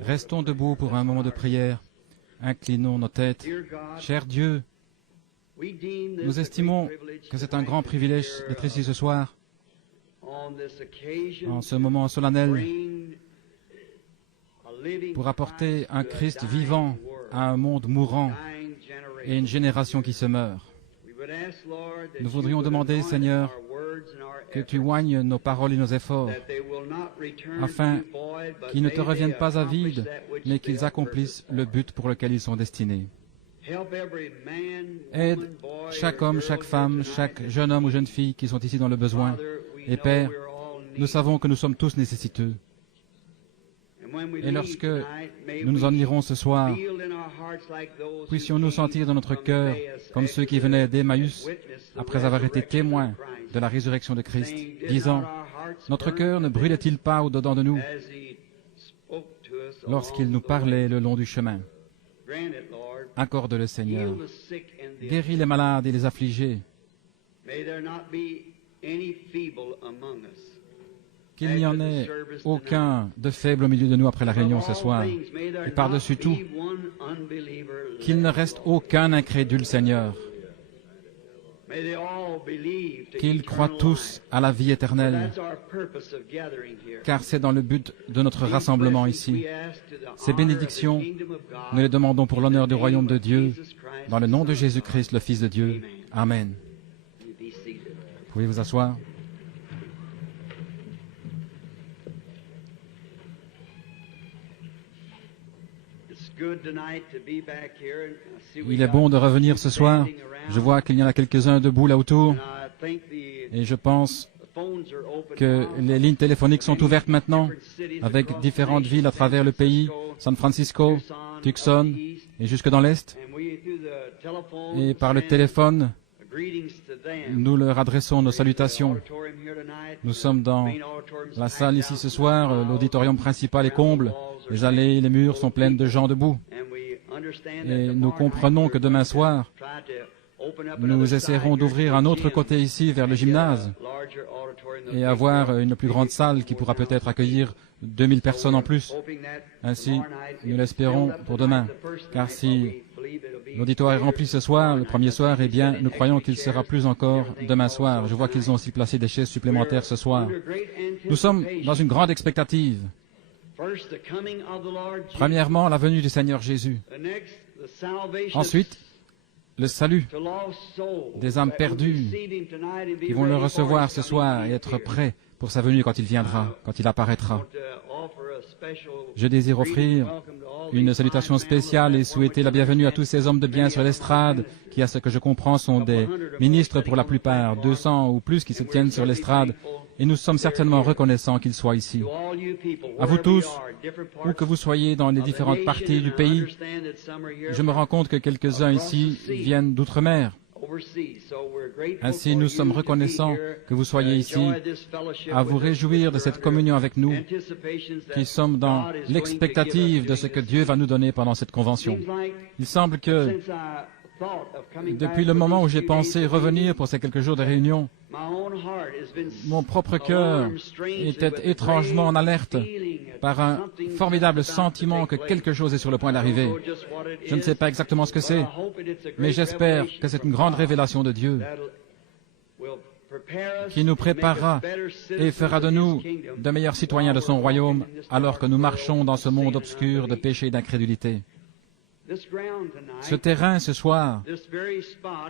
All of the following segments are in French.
Restons debout pour un moment de prière. Inclinons nos têtes. Cher Dieu, nous estimons que c'est un grand privilège d'être ici ce soir, en ce moment solennel, pour apporter un Christ vivant à un monde mourant et une génération qui se meurt. Nous voudrions demander, Seigneur, que tu oignes nos paroles et nos efforts, afin qu'ils ne te reviennent pas à vide, mais qu'ils accomplissent le but pour lequel ils sont destinés. Aide chaque homme, chaque femme, chaque jeune homme ou jeune fille qui sont ici dans le besoin. Et Père, nous savons que nous sommes tous nécessiteux. Et lorsque nous nous en irons ce soir, puissions-nous sentir dans notre cœur comme ceux qui venaient d'Emmaüs après avoir été témoins de la résurrection de Christ, disant, « Notre cœur ne brûlait-il pas au-dedans de nous lorsqu'il nous parlait le long du chemin ?» Accorde-le, Seigneur. Guéris les malades et les affligés. Qu'il n'y en ait aucun de faible au milieu de nous après la réunion ce soir. Et par-dessus tout, qu'il ne reste aucun incrédule, Seigneur. Qu'ils croient tous à la vie éternelle, car c'est dans le but de notre rassemblement ici. Ces bénédictions, nous les demandons pour l'honneur du royaume de Dieu, dans le nom de Jésus-Christ, le Fils de Dieu. Amen. Pouvez vous asseoir? Il est bon de revenir ce soir. Je vois qu'il y en a quelques-uns debout là autour. Et je pense que les lignes téléphoniques sont ouvertes maintenant, avec différentes villes à travers le pays, San Francisco, Tucson et jusque dans l'Est. Et par le téléphone, nous leur adressons nos salutations. Nous sommes dans la salle ici ce soir, l'auditorium principal est comble, les allées et les murs sont pleines de gens debout. Et nous comprenons que demain soir, nous essaierons d'ouvrir un autre côté ici vers le gymnase et avoir une plus grande salle qui pourra peut-être accueillir 2000 personnes en plus. Ainsi, nous l'espérons pour demain. Car si l'auditoire est rempli ce soir, le premier soir, eh bien, nous croyons qu'il sera plus encore demain soir. Je vois qu'ils ont aussi placé des chaises supplémentaires ce soir. Nous sommes dans une grande expectative. Premièrement, la venue du Seigneur Jésus. Ensuite, le salut des âmes perdues qui vont le recevoir ce soir et être prêts pour sa venue quand il viendra, quand il apparaîtra. Je désire offrir une salutation spéciale et souhaiter la bienvenue à tous ces hommes de bien sur l'estrade, qui, à ce que je comprends, sont des ministres pour la plupart, 200 ou plus qui se tiennent sur l'estrade, et nous sommes certainement reconnaissants qu'ils soient ici. À vous tous, où que vous soyez dans les différentes parties du pays, je me rends compte que quelques-uns ici viennent d'outre-mer. Ainsi, nous sommes reconnaissants que vous soyez ici à vous réjouir de cette communion avec nous, qui sommes dans l'expectative de ce que Dieu va nous donner pendant cette convention. Il semble que, depuis le moment où j'ai pensé revenir pour ces quelques jours de réunion, mon propre cœur était étrangement en alerte par un formidable sentiment que quelque chose est sur le point d'arriver. Je ne sais pas exactement ce que c'est, mais j'espère que c'est une grande révélation de Dieu qui nous préparera et fera de nous de meilleurs citoyens de son royaume alors que nous marchons dans ce monde obscur de péché et d'incrédulité. Ce terrain, ce soir,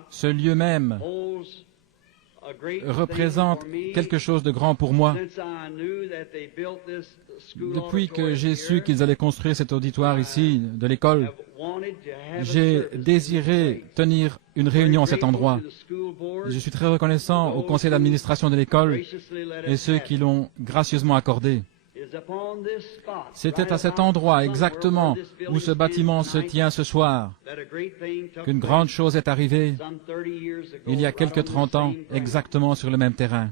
ce lieu même, représente quelque chose de grand pour moi. Depuis que j'ai su qu'ils allaient construire cet auditoire ici, de l'école, j'ai désiré tenir une réunion à cet endroit. Je suis très reconnaissant au conseil d'administration de l'école et ceux qui l'ont gracieusement accordé. C'était à cet endroit exactement où ce bâtiment se tient ce soir qu'une grande chose est arrivée il y a quelque 30 ans, exactement sur le même terrain.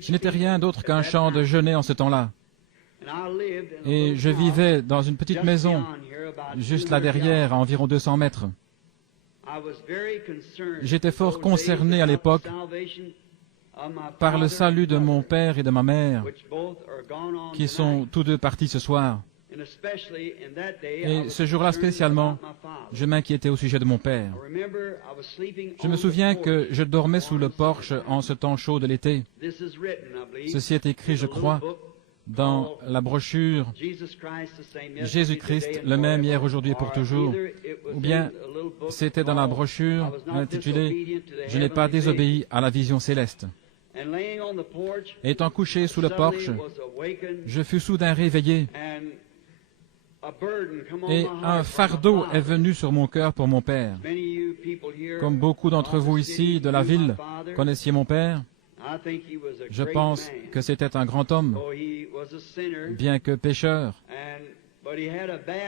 Ce n'était rien d'autre qu'un champ de genêts en ce temps-là. Et je vivais dans une petite maison, juste là derrière, à environ 200 mètres. J'étais fort concerné à l'époque par le salut de mon père et de ma mère, qui sont tous deux partis ce soir. Et ce jour-là spécialement, je m'inquiétais au sujet de mon père. Je me souviens que je dormais sous le porche en ce temps chaud de l'été. Ceci est écrit, je crois, dans la brochure « Jésus-Christ, le même hier, aujourd'hui et pour toujours ». Ou bien, c'était dans la brochure intitulée « Je n'ai pas désobéi à la vision céleste ». Étant couché sous le porche, je fus soudain réveillé et un fardeau est venu sur mon cœur pour mon père. Comme beaucoup d'entre vous ici de la ville connaissiez mon père, je pense que c'était un grand homme, bien que pécheur,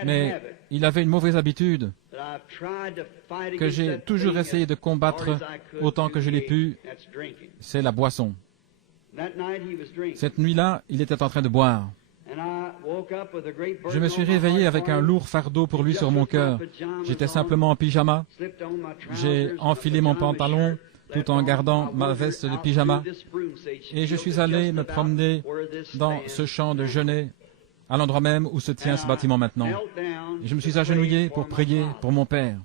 mais il avait une mauvaise habitude que j'ai toujours essayé de combattre autant que je l'ai pu, c'est la boisson. Cette nuit-là, il était en train de boire. Je me suis réveillé avec un lourd fardeau pour lui sur mon cœur. J'étais simplement en pyjama. J'ai enfilé mon pantalon tout en gardant ma veste de pyjama. Et je suis allé me promener dans ce champ de genêts, à l'endroit même où se tient ce bâtiment maintenant. Et je me suis agenouillé pour prier pour mon père.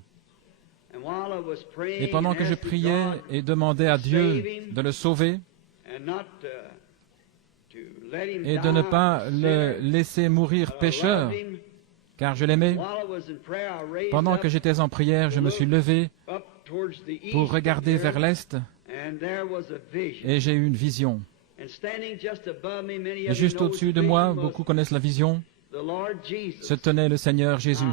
Et pendant que je priais et demandais à Dieu de le sauver, et de ne pas le laisser mourir pécheur, car je l'aimais. Pendant que j'étais en prière, je me suis levé pour regarder vers l'est, et j'ai eu une vision. Et juste au-dessus de moi, beaucoup connaissent la vision, se tenait le Seigneur Jésus.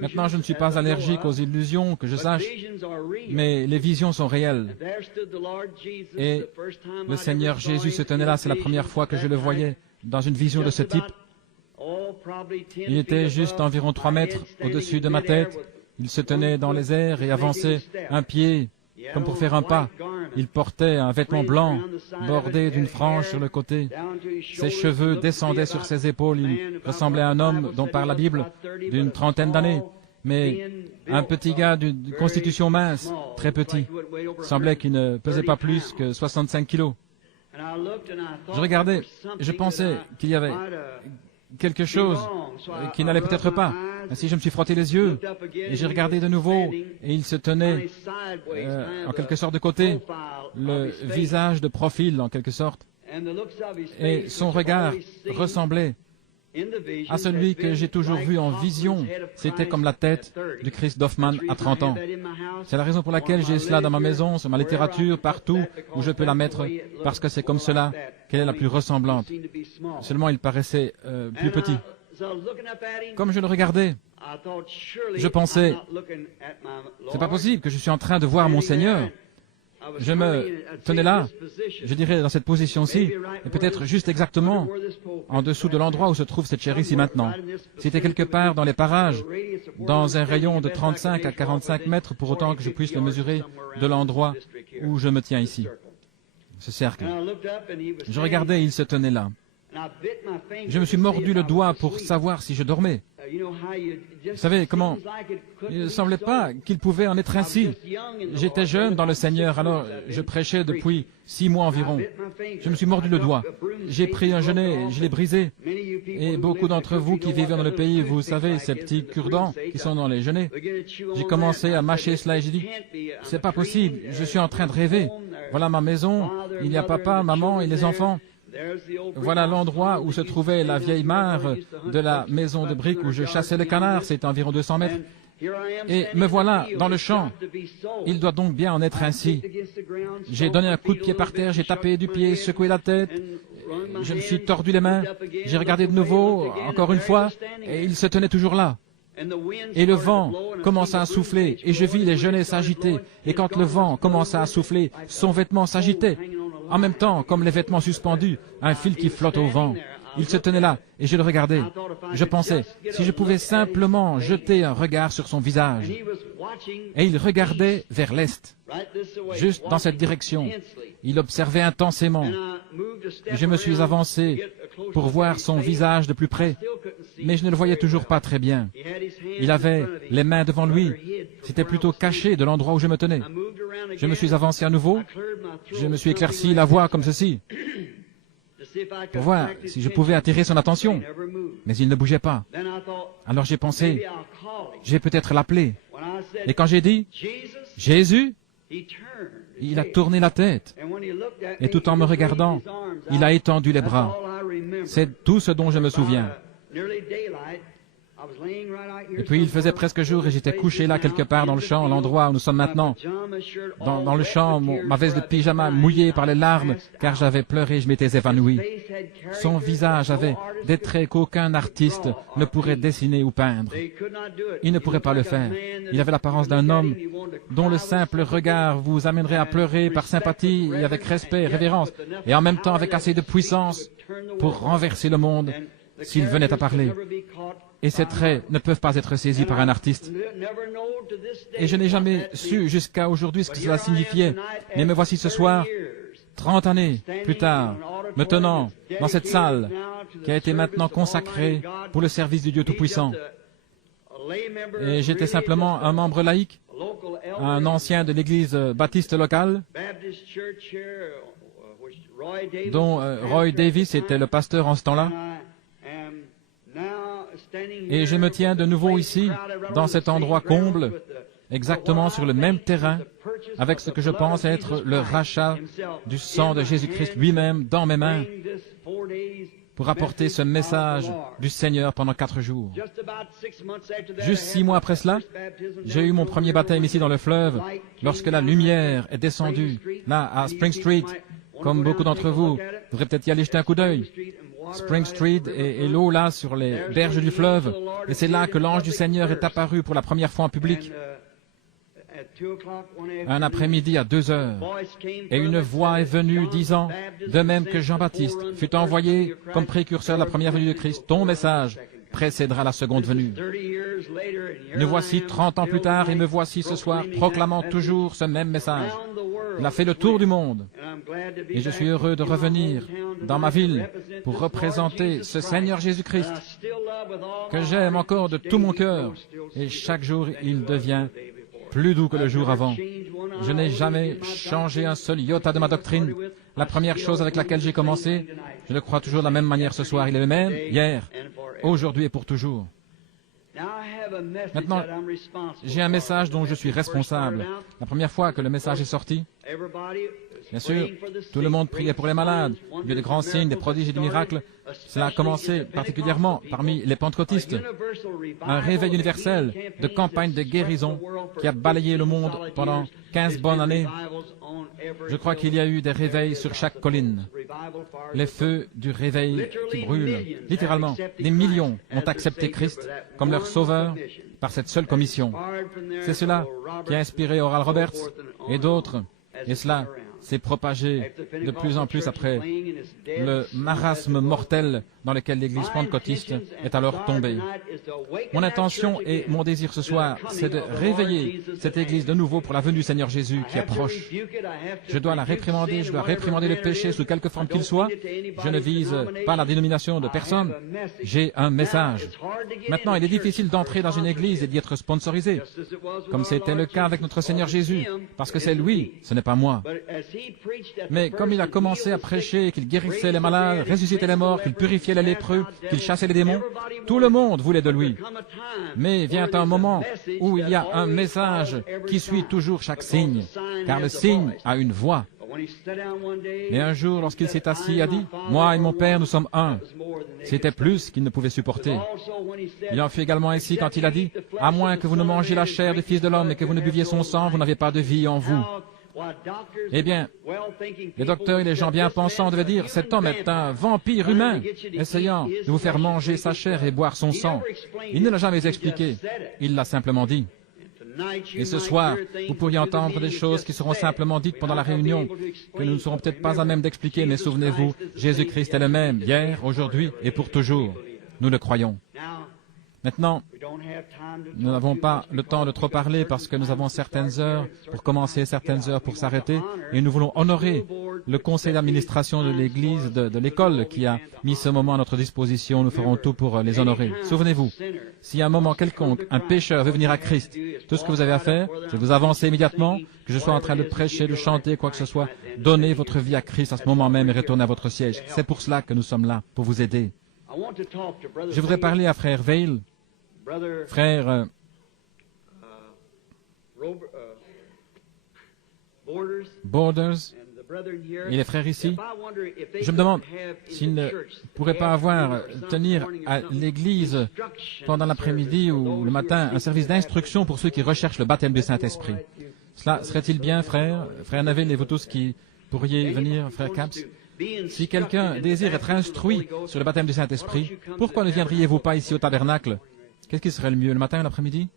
Maintenant, je ne suis pas allergique aux illusions, que je sache, mais les visions sont réelles. Et le Seigneur Jésus se tenait là, c'est la première fois que je le voyais dans une vision de ce type. Il était juste environ 3 mètres au-dessus de ma tête. Il se tenait dans les airs et avançait un pied, comme pour faire un pas. Il portait un vêtement blanc, bordé d'une frange sur le côté. Ses cheveux descendaient sur ses épaules. Il ressemblait à un homme dont parle la Bible, d'une 30aine d'années, mais un petit gars d'une constitution mince, très petit. Il semblait qu'il ne pesait pas plus que 65 kilos. Je regardais, je pensais qu'il y avait quelque chose qui n'allait peut-être pas. Ainsi, je me suis frotté les yeux et j'ai regardé de nouveau et il se tenait en quelque sorte de côté, le visage de profil en quelque sorte. Et son regard ressemblait à celui que j'ai toujours vu en vision. C'était comme la tête du Christ d'Hoffmann à 30 ans. C'est la raison pour laquelle j'ai cela dans ma maison, sur ma littérature, partout où je peux la mettre, parce que c'est comme cela qu'elle est la plus ressemblante. Seulement, il paraissait plus petit. Comme je le regardais, je pensais, c'est pas possible que je suis en train de voir mon Seigneur. Je me tenais là, je dirais dans cette position-ci, et peut-être juste exactement en dessous de l'endroit où se trouve cette chaire ici maintenant. C'était quelque part dans les parages, dans un rayon de 35 à 45 mètres, pour autant que je puisse le mesurer de l'endroit où je me tiens ici, ce cercle. Je regardais, il se tenait là. Je me suis mordu le doigt pour savoir si je dormais. Vous savez comment? Il ne semblait pas qu'il pouvait en être ainsi. J'étais jeune dans le Seigneur, alors je prêchais depuis 6 mois environ. Je me suis mordu le doigt. J'ai pris un genêt, je l'ai brisé. Et beaucoup d'entre vous qui vivez dans le pays, vous savez, ces petits cure-dents qui sont dans les genêts. J'ai commencé à mâcher cela et j'ai dit, c'est pas possible, je suis en train de rêver. Voilà ma maison, il y a papa, maman et les enfants. Voilà l'endroit où se trouvait la vieille mare de la maison de briques où je chassais le canard, c'est environ 200 mètres. Et me voilà dans le champ. Il doit donc bien en être ainsi. J'ai donné un coup de pied par terre, j'ai tapé du pied, secoué la tête, je me suis tordu les mains, j'ai regardé de nouveau, encore une fois, et il se tenait toujours là. Et le vent commença à souffler, et je vis les genêts s'agiter, et quand le vent commença à souffler, son vêtement s'agitait. En même temps, comme les vêtements suspendus, un fil qui flotte au vent. Il se tenait là, et je le regardais. Je pensais, si je pouvais simplement jeter un regard sur son visage. Et il regardait vers l'est, juste dans cette direction. Il observait intensément. Je me suis avancé pour voir son visage de plus près, mais je ne le voyais toujours pas très bien. Il avait les mains devant lui. C'était plutôt caché de l'endroit où je me tenais. Je me suis avancé à nouveau. Je me suis éclairci la voie comme ceci, pour voir si je pouvais attirer son attention. Mais il ne bougeait pas. Alors j'ai pensé, je vais peut-être l'appeler. Et quand j'ai dit « Jésus », il a tourné la tête. Et tout en me regardant, il a étendu les bras. C'est tout ce dont je me souviens. Et puis il faisait presque jour et j'étais couché là quelque part dans le champ, l'endroit où nous sommes maintenant. Dans le champ, ma veste de pyjama mouillée par les larmes, car j'avais pleuré, je m'étais évanoui. Son visage avait des traits qu'aucun artiste ne pourrait dessiner ou peindre. Il ne pourrait pas le faire. Il avait l'apparence d'un homme dont le simple regard vous amènerait à pleurer par sympathie et avec respect et révérence, et en même temps avec assez de puissance pour renverser le monde s'il venait à parler. Et ces traits ne peuvent pas être saisis par un artiste. Et je n'ai jamais su jusqu'à aujourd'hui ce que cela signifiait. Mais me voici ce soir, 30 années plus tard, me tenant dans cette salle qui a été maintenant consacrée pour le service du Dieu Tout-Puissant. Et j'étais simplement un membre laïque, un ancien de l'église baptiste locale, dont Roy Davis était le pasteur en ce temps-là. Et je me tiens de nouveau ici, dans cet endroit comble, exactement sur le même terrain, avec ce que je pense être le rachat du sang de Jésus-Christ lui-même dans mes mains, pour apporter ce message du Seigneur pendant 4 jours. Juste 6 mois après cela, j'ai eu mon premier baptême ici dans le fleuve, lorsque la lumière est descendue, là, à Spring Street. Comme beaucoup d'entre vous, devraient peut-être y aller jeter un coup d'œil. Spring Street et l'eau là sur les berges du fleuve. Et c'est là que l'ange du Seigneur est apparu pour la première fois en public. Un après-midi à 2 heures. Et une voix est venue disant, de même que Jean-Baptiste fut envoyé comme précurseur de la première venue de Christ, ton message précédera la seconde venue. Nous voici 30 ans plus tard et me voici ce soir proclamant toujours ce même message. Il a fait le tour du monde. Et je suis heureux de revenir dans ma ville pour représenter ce Seigneur Jésus-Christ que j'aime encore de tout mon cœur. Et chaque jour, il devient plus doux que le jour avant. Je n'ai jamais changé un seul iota de ma doctrine. La première chose avec laquelle j'ai commencé, je le crois toujours de la même manière ce soir. Il est le même hier, aujourd'hui et pour toujours. Maintenant, j'ai un message dont je suis responsable. La première fois que le message est sorti, bien sûr, tout le monde priait pour les malades. Il y a eu de grands signes, des prodiges et des miracles. Cela a commencé particulièrement parmi les pentecôtistes. Un réveil universel de campagne de guérison qui a balayé le monde pendant 15 bonnes années. Je crois qu'il y a eu des réveils sur chaque colline. Les feux du réveil qui brûlent. Littéralement, des millions ont accepté Christ comme leur sauveur par cette seule commission. C'est cela qui a inspiré Oral Roberts et d'autres. Et cela s'est propagé de plus en plus après le marasme mortel dans lequel l'Église pentecôtiste est alors tombée. Mon intention et mon désir ce soir, c'est de réveiller cette Église de nouveau pour la venue du Seigneur Jésus qui approche. Je dois la réprimander, je dois réprimander le péché sous quelque forme qu'il soit. Je ne vise pas la dénomination de personne. J'ai un message. Maintenant, il est difficile d'entrer dans une Église et d'y être sponsorisé, comme c'était le cas avec notre Seigneur Jésus, parce que c'est lui, ce n'est pas moi. Mais comme il a commencé à prêcher qu'il guérissait les malades, ressuscitait les morts, qu'il purifiait les lépreux, qu'il chassait les démons, tout le monde voulait de lui. Mais vient un moment où il y a un message qui suit toujours chaque signe, car le signe a une voix. Et un jour, lorsqu'il s'est assis, il a dit, « Moi et mon Père, nous sommes un. » C'était plus qu'il ne pouvait supporter. Il en fut également ainsi quand il a dit, « À moins que vous ne mangiez la chair du Fils de l'homme et que vous ne buviez son sang, vous n'avez pas de vie en vous. » Eh bien, les docteurs et les gens bien pensants devaient dire, cet homme est un vampire humain, essayant de vous faire manger sa chair et boire son sang. Il ne l'a jamais expliqué, il l'a simplement dit. Et ce soir, vous pourriez entendre des choses qui seront simplement dites pendant la réunion, que nous ne serons peut-être pas à même d'expliquer, mais souvenez-vous, Jésus-Christ est le même, hier, aujourd'hui et pour toujours. Nous le croyons. Maintenant, Nous n'avons pas le temps de trop parler parce que nous avons certaines heures pour commencer, certaines heures pour s'arrêter. Et nous voulons honorer le conseil d'administration de l'Église, de l'école qui a mis ce moment à notre disposition. Nous ferons tout pour les honorer. Souvenez-vous, si à un moment quelconque, un pécheur veut venir à Christ, tout ce que vous avez à faire, c'est de vous avancer immédiatement, que je sois en train de prêcher, de chanter, quoi que ce soit. Donnez votre vie à Christ à ce moment même et retournez à votre siège. C'est pour cela que nous sommes là, pour vous aider. Je voudrais parler à frère Vail, frère Borders et les frères ici. Je me demande s'ils ne pourraient pas tenir à l'église pendant l'après-midi ou le matin un service d'instruction pour ceux qui recherchent le baptême du Saint-Esprit. Cela serait-il bien, frère Neville et vous tous qui pourriez venir, frère Caps? Si quelqu'un désire être instruit sur le baptême du Saint-Esprit, pourquoi ne viendriez-vous pas ici au tabernacle? Qu'est-ce qui serait le mieux, le matin ou l'après-midi?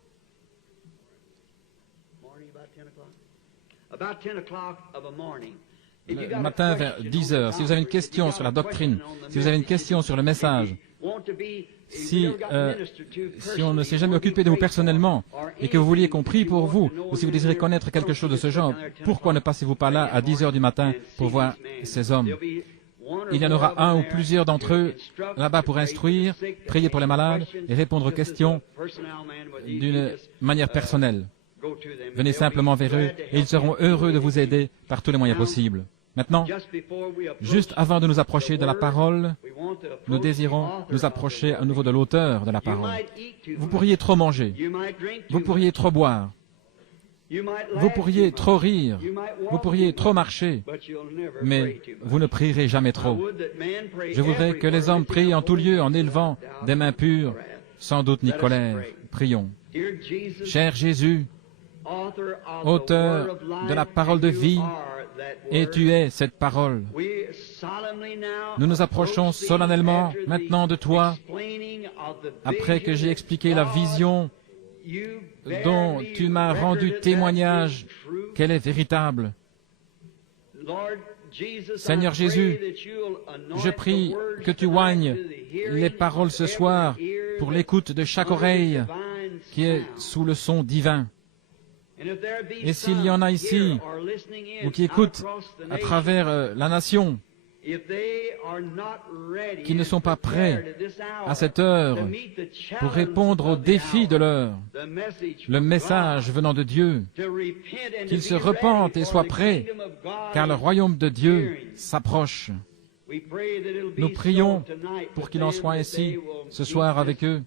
Le matin vers 10 heures. Si vous avez une question sur la doctrine, si vous avez une question sur le message, si on ne s'est jamais occupé de vous personnellement et que vous vouliez qu'on prie pour vous, ou si vous désirez connaître quelque chose de ce genre, pourquoi ne passez-vous pas là à 10 heures du matin pour voir ces hommes? Il y en aura un ou plusieurs d'entre eux là-bas pour instruire, prier pour les malades et répondre aux questions d'une manière personnelle. Venez simplement vers eux et ils seront heureux de vous aider par tous les moyens possibles. Maintenant, juste avant de nous approcher de la parole, nous désirons nous approcher à nouveau de l'auteur de la parole. Vous pourriez trop manger, vous pourriez trop boire, vous pourriez trop rire, vous pourriez trop marcher, mais vous ne prierez jamais trop. Je voudrais que les hommes prient en tout lieu en élevant des mains pures, sans doute ni colère. Prions. Cher Jésus, auteur de la parole de vie, et tu es cette parole. Nous nous approchons solennellement maintenant de toi, après que j'ai expliqué la vision dont tu m'as rendu témoignage qu'elle est véritable. Seigneur Jésus, je prie que tu oignes les paroles ce soir pour l'écoute de chaque oreille qui est sous le son divin. Et s'il y en a ici, ou qui écoutent à travers la nation, qui ne sont pas prêts à cette heure pour répondre au défi de l'heure, le message venant de Dieu, qu'ils se repentent et soient prêts, car le royaume de Dieu s'approche. Nous prions pour qu'il en soit ainsi ce soir avec eux,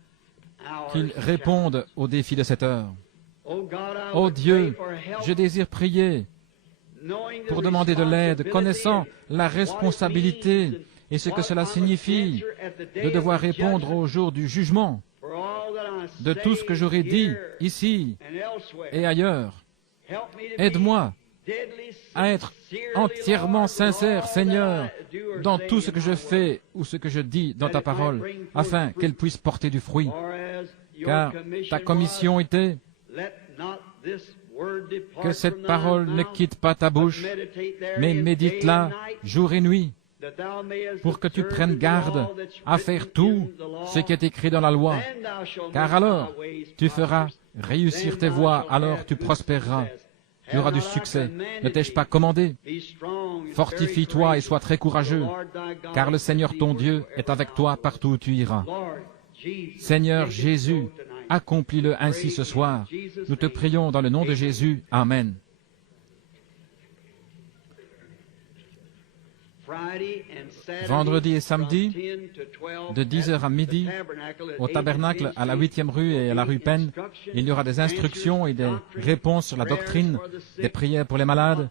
qu'ils répondent au défi de cette heure. Ô Dieu, je désire prier pour demander de l'aide, connaissant la responsabilité et ce que cela signifie de devoir répondre au jour du jugement de tout ce que j'aurais dit ici et ailleurs. Aide-moi à être entièrement sincère, Seigneur, dans tout ce que je fais ou ce que je dis dans ta parole, afin qu'elle puisse porter du fruit. Car ta commission était que cette parole ne quitte pas ta bouche, mais médite-la jour et nuit, pour que tu prennes garde à faire tout ce qui est écrit dans la loi. Car alors, tu feras réussir tes voies, alors tu prospéreras, tu auras du succès. Ne t'ai-je pas commandé? Fortifie-toi et sois très courageux, car le Seigneur ton Dieu est avec toi partout où tu iras. Seigneur Jésus, accomplis-le ainsi ce soir. Nous te prions dans le nom de Jésus. Amen. Vendredi et samedi, de 10h à midi, au tabernacle à la 8e rue et à la rue Penn, il y aura des instructions et des réponses sur la doctrine, des prières pour les malades,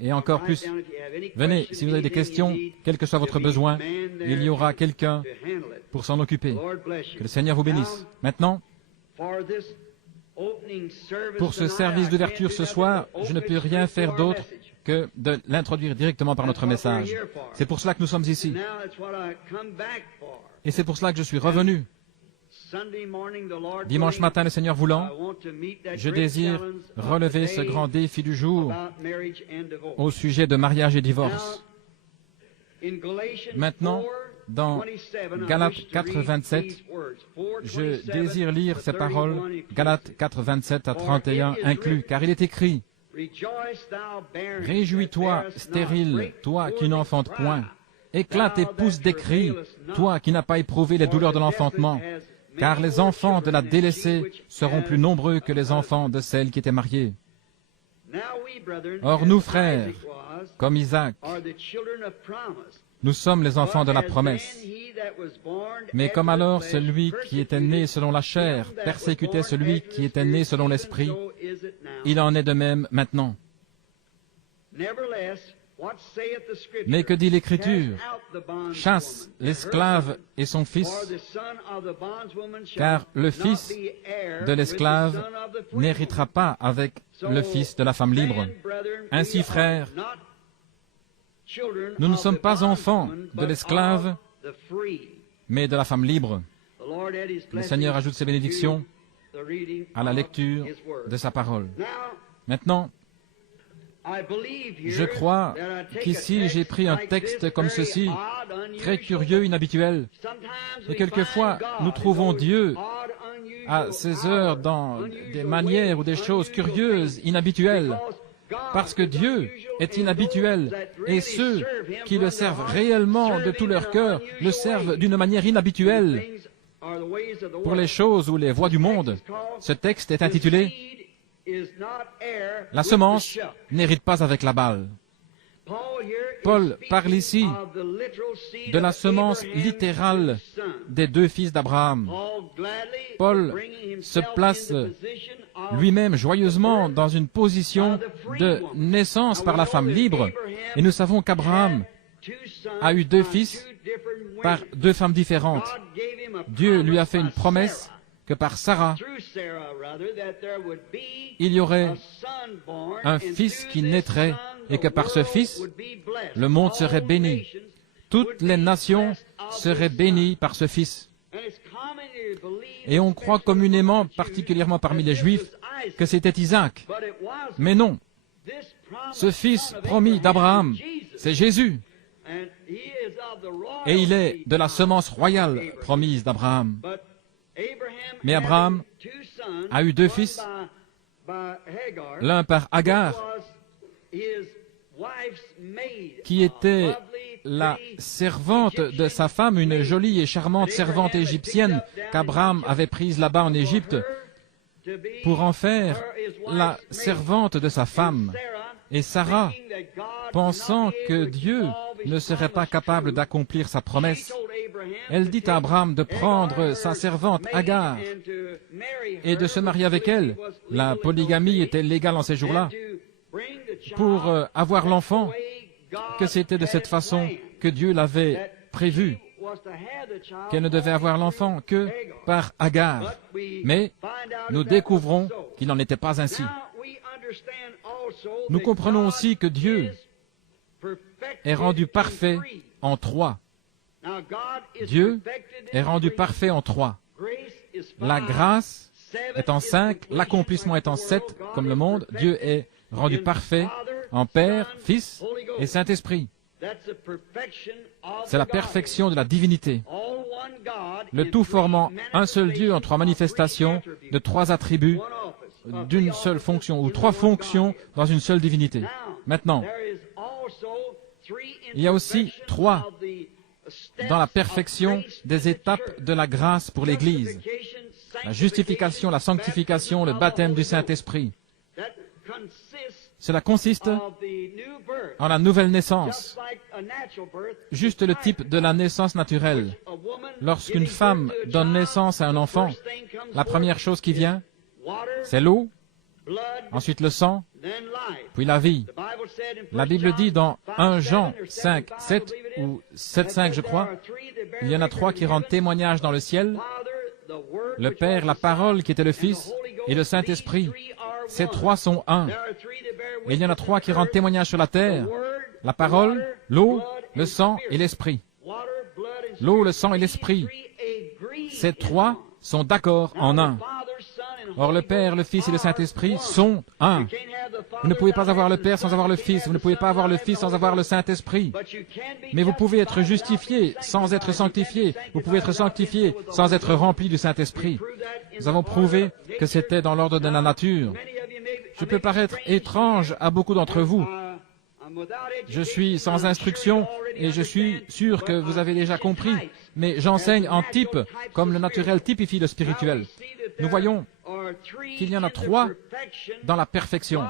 et encore plus. Venez, si vous avez des questions, quel que soit votre besoin, il y aura quelqu'un pour s'en occuper. Que le Seigneur vous bénisse. Maintenant, pour ce service d'ouverture ce soir, je ne peux rien faire d'autre que de l'introduire directement par notre message. C'est pour cela que nous sommes ici. Et c'est pour cela que je suis revenu. Dimanche matin, le Seigneur voulant, je désire relever ce grand défi du jour au sujet de mariage et divorce. Maintenant, dans Galates 4, 27, je désire lire ces paroles, Galates 4, 27 à 31 inclus, car il est écrit, « Réjouis-toi, stérile, toi qui n'enfantes point. Éclate et pousse des cris, toi qui n'as pas éprouvé les douleurs de l'enfantement, car les enfants de la délaissée seront plus nombreux que les enfants de celle qui était mariée. Or nous, frères, comme Isaac, nous sommes les enfants de la promesse. Mais comme alors celui qui était né selon la chair persécutait celui qui était né selon l'esprit, il en est de même maintenant. Mais que dit l'Écriture? Chasse l'esclave et son fils, car le fils de l'esclave n'héritera pas avec le fils de la femme libre. Ainsi, frères, nous ne sommes pas enfants de l'esclave, mais de la femme libre. Le Seigneur ajoute ses bénédictions à la lecture de sa parole. Maintenant, je crois qu'ici j'ai pris un texte comme ceci, très curieux, inhabituel. Et quelquefois, nous trouvons Dieu à ces heures dans des manières ou des choses curieuses, inhabituelles. Parce que Dieu est inhabituel, et ceux qui le servent réellement de tout leur cœur le servent d'une manière inhabituelle. Pour les choses ou les voies du monde, ce texte est intitulé « La semence n'hérite pas avec la balle ». Paul parle ici de la semence littérale des deux fils d'Abraham. Paul se place lui-même joyeusement dans une position de naissance par la femme libre. Et nous savons qu'Abraham a eu deux fils par deux femmes différentes. Dieu lui a fait une promesse que par Sarah, il y aurait un fils qui naîtrait et que par ce fils, le monde serait béni. Toutes les nations seraient bénies par ce fils. Et on croit communément, particulièrement parmi les Juifs, que c'était Isaac. Mais non, ce fils promis d'Abraham, c'est Jésus. Et il est de la semence royale promise d'Abraham. Mais Abraham a eu deux fils, l'un par Agar, qui était la servante de sa femme, une jolie et charmante servante égyptienne qu'Abraham avait prise là-bas en Égypte pour en faire la servante de sa femme. Et Sarah, pensant que Dieu ne serait pas capable d'accomplir sa promesse, elle dit à Abraham de prendre sa servante Agar et de se marier avec elle. La polygamie était légale en ces jours-là. Pour avoir l'enfant, que c'était de cette façon que Dieu l'avait prévu, qu'elle ne devait avoir l'enfant que par Agar. Mais nous découvrons qu'il n'en était pas ainsi. Nous comprenons aussi que Dieu est rendu parfait en trois. Dieu est rendu parfait en trois. La grâce est en 5, l'accomplissement est en 7, comme le monde. Dieu est rendu parfait en Père, Fils et Saint-Esprit. C'est la perfection de la divinité. Le tout formant un seul Dieu en trois manifestations de trois attributs d'une seule fonction, ou trois fonctions dans une seule divinité. Maintenant, il y a aussi trois dans la perfection des étapes de la grâce pour l'Église. La justification, la sanctification, le baptême du Saint-Esprit. Cela consiste en la nouvelle naissance, juste le type de la naissance naturelle. Lorsqu'une femme donne naissance à un enfant, la première chose qui vient, c'est l'eau, ensuite le sang, puis la vie. La Bible dit dans 1 Jean 5, 7 ou 7, 5, je crois, il y en a trois qui rendent témoignage dans le ciel, le Père, la parole qui était le Fils, et le Saint-Esprit. Ces trois sont un. Et il y en a trois qui rendent témoignage sur la terre, la parole, l'eau, le sang et l'esprit. L'eau, le sang et l'esprit. Ces trois sont d'accord en un. Or, le Père, le Fils et le Saint-Esprit sont un. Vous ne pouvez pas avoir le Père sans avoir le Fils. Vous ne pouvez pas avoir le Fils sans avoir le Saint-Esprit. Mais vous pouvez être justifié sans être sanctifié. Vous pouvez être sanctifié sans être rempli du Saint-Esprit. Nous avons prouvé que c'était dans l'ordre de la nature. Je peux paraître étrange à beaucoup d'entre vous. Je suis sans instruction et je suis sûr que vous avez déjà compris, mais j'enseigne en type, comme le naturel typifie le spirituel. Nous voyons qu'il y en a 3 dans la perfection.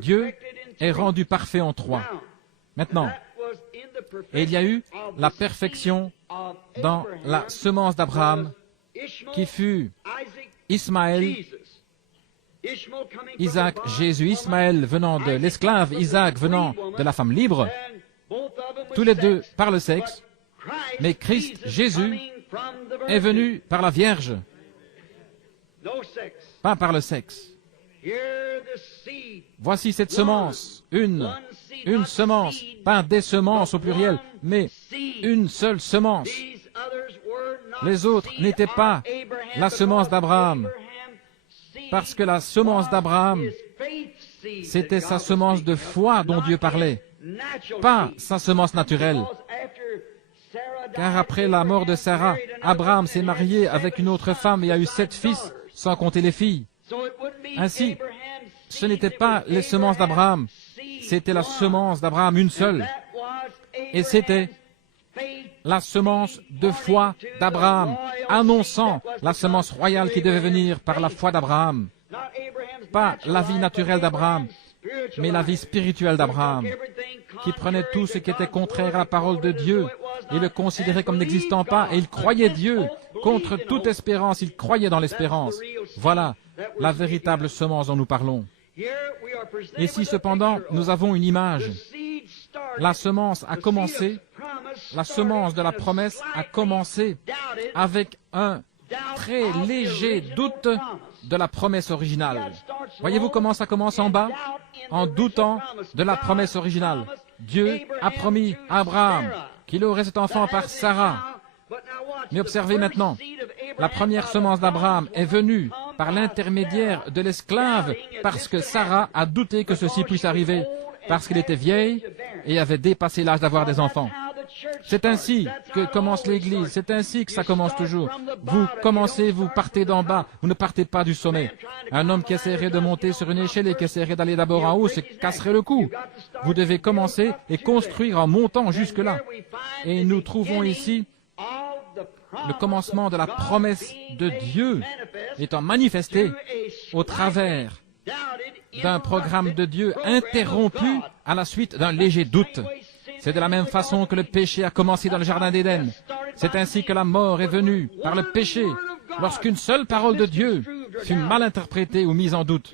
Dieu est rendu parfait en 3. Maintenant, et il y a eu la perfection dans la semence d'Abraham, qui fut Ismaël, Isaac, Jésus, Ismaël venant de l'esclave, Isaac venant de la femme libre, tous les deux par le sexe, mais Christ, Jésus, est venu par la Vierge, pas par le sexe. Voici cette semence, une semence, pas des semences au pluriel, mais une seule semence. Les autres n'étaient pas la semence d'Abraham, parce que la semence d'Abraham, c'était sa semence de foi dont Dieu parlait, pas sa semence naturelle. Car après la mort de Sarah, Abraham s'est marié avec une autre femme et a eu 7 fils, sans compter les filles. Ainsi, ce n'était pas les semences d'Abraham, c'était la semence d'Abraham une seule. Et c'était la semence de foi d'Abraham, annonçant la semence royale qui devait venir par la foi d'Abraham. Pas la vie naturelle d'Abraham, mais la vie spirituelle d'Abraham, qui prenait tout ce qui était contraire à la parole de Dieu et le considérait comme n'existant pas, et il croyait Dieu. Contre toute espérance, il croyait dans l'espérance. Voilà la véritable semence dont nous parlons. Ici, cependant, nous avons une image. La semence a commencé, la semence de la promesse a commencé avec un très léger doute de la promesse originale. Voyez-vous comment ça commence en bas? En doutant de la promesse originale. Dieu a promis à Abraham qu'il aurait cet enfant par Sarah. Mais observez maintenant, la première semence d'Abraham est venue par l'intermédiaire de l'esclave parce que Sarah a douté que ceci puisse arriver, parce qu'elle était vieille et avait dépassé l'âge d'avoir des enfants. C'est ainsi que commence l'Église, c'est ainsi que ça commence toujours. Vous commencez, vous partez d'en bas, vous ne partez pas du sommet. Un homme qui essaierait de monter sur une échelle et qui essaierait d'aller d'abord en haut se casserait le cou. Vous devez commencer et construire en montant jusque-là. Et nous trouvons ici le commencement de la promesse de Dieu étant manifesté au travers d'un programme de Dieu interrompu à la suite d'un léger doute. C'est de la même façon que le péché a commencé dans le Jardin d'Éden. C'est ainsi que la mort est venue par le péché, lorsqu'une seule parole de Dieu fut mal interprétée ou mise en doute.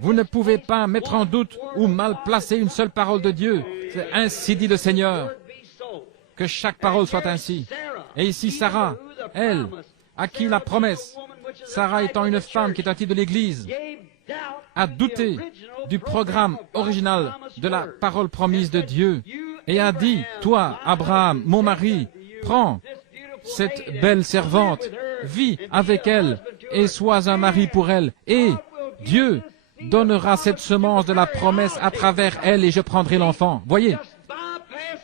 Vous ne pouvez pas mettre en doute ou mal placer une seule parole de Dieu. C'est ainsi dit le Seigneur. Que chaque parole soit ainsi. Et ici, Sarah, elle, à qui la promesse, Sarah étant une femme qui est un type de l'Église, a douté du programme original de la parole promise de Dieu et a dit, toi, Abraham, mon mari, prends cette belle servante, vis avec elle et sois un mari pour elle, et Dieu donnera cette semence de la promesse à travers elle et je prendrai l'enfant. Voyez,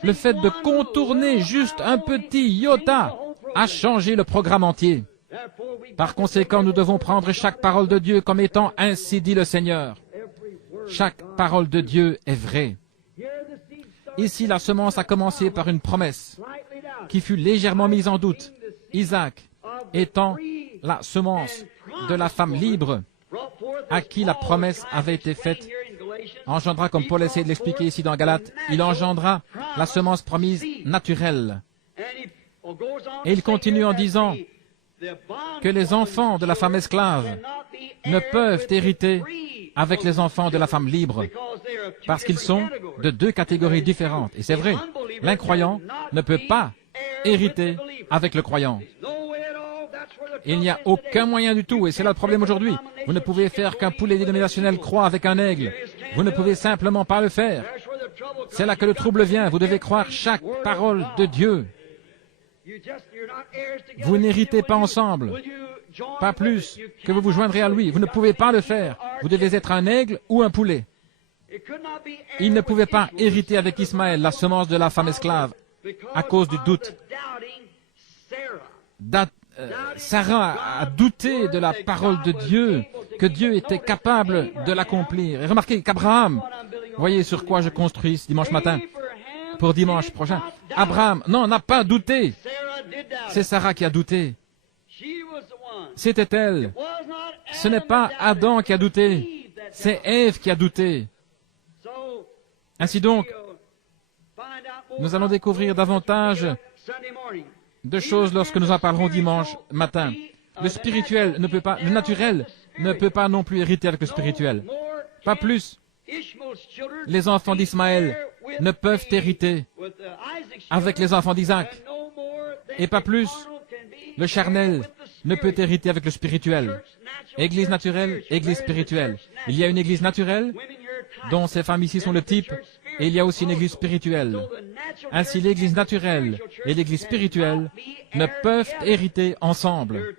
le fait de contourner juste un petit iota a changé le programme entier. Par conséquent, nous devons prendre chaque parole de Dieu comme étant ainsi dit le Seigneur. Chaque parole de Dieu est vraie. Ici, la semence a commencé par une promesse qui fut légèrement mise en doute. Isaac étant la semence de la femme libre à qui la promesse avait été faite, engendra, comme Paul essaie de l'expliquer ici dans Galates, il engendra la semence promise naturelle. Et il continue en disant que les enfants de la femme esclave ne peuvent hériter avec les enfants de la femme libre, parce qu'ils sont de 2 catégories différentes. Et c'est vrai, l'incroyant ne peut pas hériter avec le croyant. Il n'y a aucun moyen du tout, et c'est là le problème aujourd'hui. Vous ne pouvez faire qu'un poulet dénominationnel croît avec un aigle. Vous ne pouvez simplement pas le faire. C'est là que le trouble vient. Vous devez croire chaque parole de Dieu. Vous n'héritez pas ensemble. pas plus que vous vous joindrez à lui. Vous ne pouvez pas le faire. Vous devez être un aigle ou un poulet. Il ne pouvait pas hériter avec Ismaël la semence de la femme esclave à cause du doute. Sarah a douté de la parole de Dieu, que Dieu était capable de l'accomplir. Et remarquez qu'Abraham, voyez sur quoi je construis ce dimanche matin, pour dimanche prochain. Abraham, non, n'a pas douté. C'est Sarah qui a douté. C'était elle. Ce n'est pas Adam qui a douté, c'est Ève qui a douté. Ainsi donc, nous allons découvrir davantage de choses lorsque nous en parlerons dimanche matin. Le spirituel ne peut pas, le naturel ne peut pas non plus hériter avec le spirituel. Pas plus. Les enfants d'Ismaël ne peuvent hériter avec les enfants d'Isaac. Et pas plus. Le charnel ne peut hériter avec le spirituel. Église naturelle, église spirituelle. Il y a une église naturelle, dont ces femmes ici sont le type, et il y a aussi une église spirituelle. Ainsi, l'église naturelle et l'église spirituelle ne peuvent hériter ensemble.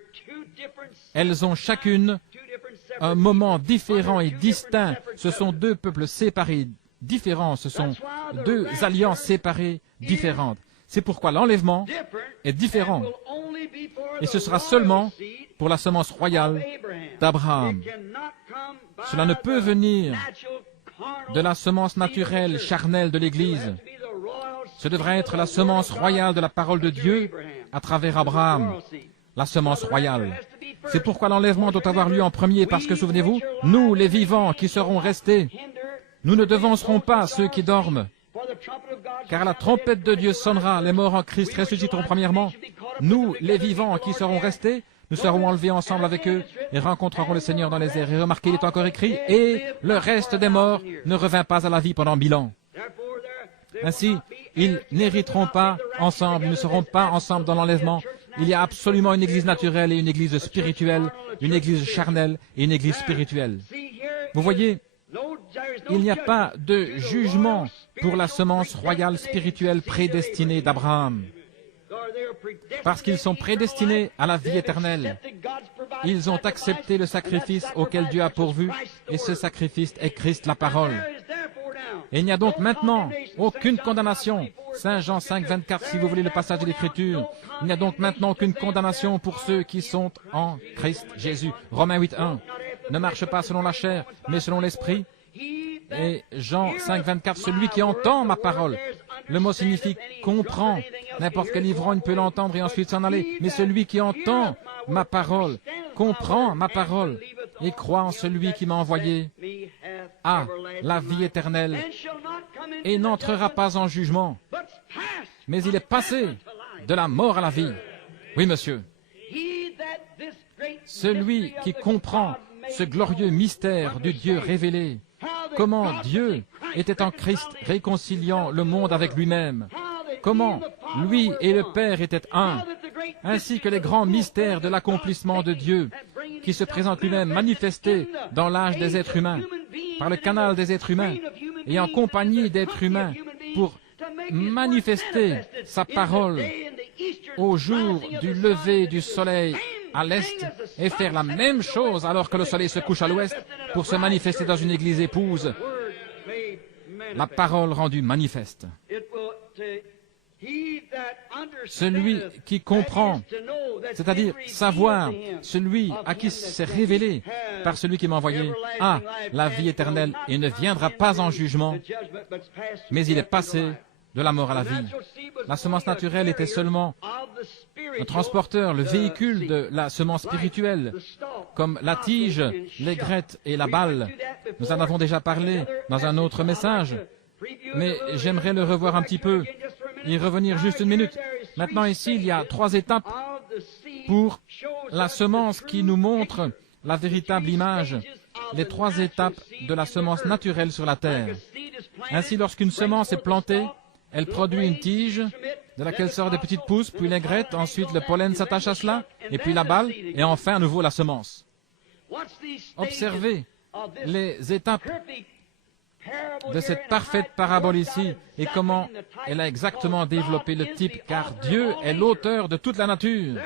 Elles ont chacune un moment différent et distinct. Ce sont deux peuples séparés, différents. Ce sont deux alliances séparées, différentes. C'est pourquoi l'enlèvement est différent. Et ce sera seulement pour la semence royale d'Abraham. Cela ne peut venir de la semence naturelle, charnelle de l'Église. Ce devrait être la semence royale de la parole de Dieu à travers Abraham, la semence royale. C'est pourquoi l'enlèvement doit avoir lieu en premier, parce que, souvenez-vous, nous, les vivants qui serons restés, nous ne devancerons pas ceux qui dorment, car la trompette de Dieu sonnera, les morts en Christ ressusciteront premièrement. Nous, les vivants qui serons restés, nous serons enlevés ensemble avec eux et rencontrerons le Seigneur dans les airs. Et remarquez, il est encore écrit, « Et le reste des morts ne revint pas à la vie pendant 1000 ans. » Ainsi, ils n'hériteront pas ensemble, ils ne seront pas ensemble dans l'enlèvement. Il y a absolument une église naturelle et une église spirituelle, une église charnelle et une église spirituelle. Vous voyez, il n'y a pas de jugement pour la semence royale spirituelle prédestinée d'Abraham. Parce qu'ils sont prédestinés à la vie éternelle. Ils ont accepté le sacrifice auquel Dieu a pourvu, et ce sacrifice est Christ la parole. Et il n'y a donc maintenant aucune condamnation. Saint Jean 5, 24, si vous voulez le passage de l'Écriture. Il n'y a donc maintenant aucune condamnation pour ceux qui sont en Christ Jésus. Romains 8, 1. Ne marche pas selon la chair, mais selon l'Esprit. Et Jean 5, 24, celui qui entend ma parole. Le mot signifie comprend. N'importe quel ivrogne peut l'entendre et ensuite s'en aller. Mais celui qui entend ma parole, comprend ma parole et croit en celui qui m'a envoyé, a la vie éternelle et n'entrera pas en jugement. Mais il est passé de la mort à la vie. Oui, monsieur. Celui qui comprend ce glorieux mystère du Dieu révélé, comment Dieu était en Christ réconciliant le monde avec lui-même, comment lui et le Père étaient un, ainsi que les grands mystères de l'accomplissement de Dieu, qui se présente lui-même manifesté dans l'âge des êtres humains, par le canal des êtres humains, et en compagnie d'êtres humains, pour manifester sa parole au jour du lever du soleil à l'est et faire la même chose alors que le soleil se couche à l'ouest pour se manifester dans une église épouse. La parole rendue manifeste. Celui qui comprend, c'est-à-dire savoir, celui à qui c'est révélé par celui qui m'a envoyé, a la vie éternelle et ne viendra pas en jugement, mais il est passé de la mort à la vie. La semence naturelle était seulement un transporteur, le véhicule de la semence spirituelle, comme la tige, l'aigrette et la balle. Nous en avons déjà parlé dans un autre message, mais j'aimerais le revoir un petit peu, y revenir juste une minute. Maintenant ici, il y a 3 étapes pour la semence qui nous montre la véritable image, les 3 étapes de la semence naturelle sur la terre. Ainsi, lorsqu'une semence est plantée, elle produit une tige de laquelle sortent des petites pousses, puis l'aigrette, ensuite le pollen s'attache à cela, et puis la balle, et enfin à nouveau la semence. Observez les étapes de cette parfaite parabole ici, et comment elle a exactement développé le type, car Dieu est l'auteur de toute la nature.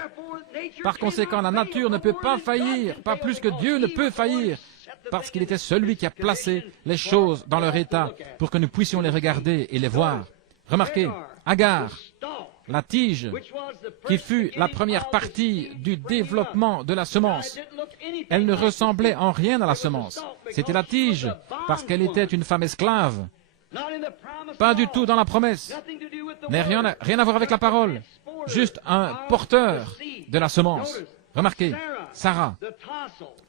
Par conséquent, la nature ne peut pas faillir, pas plus que Dieu ne peut faillir, parce qu'il était celui qui a placé les choses dans leur état pour que nous puissions les regarder et les voir. Remarquez, Agar, la tige, qui fut la première partie du développement de la semence, elle ne ressemblait en rien à la semence. C'était la tige, parce qu'elle était une femme esclave. Pas du tout dans la promesse, mais rien à voir avec la parole, juste un porteur de la semence. Remarquez, Sarah,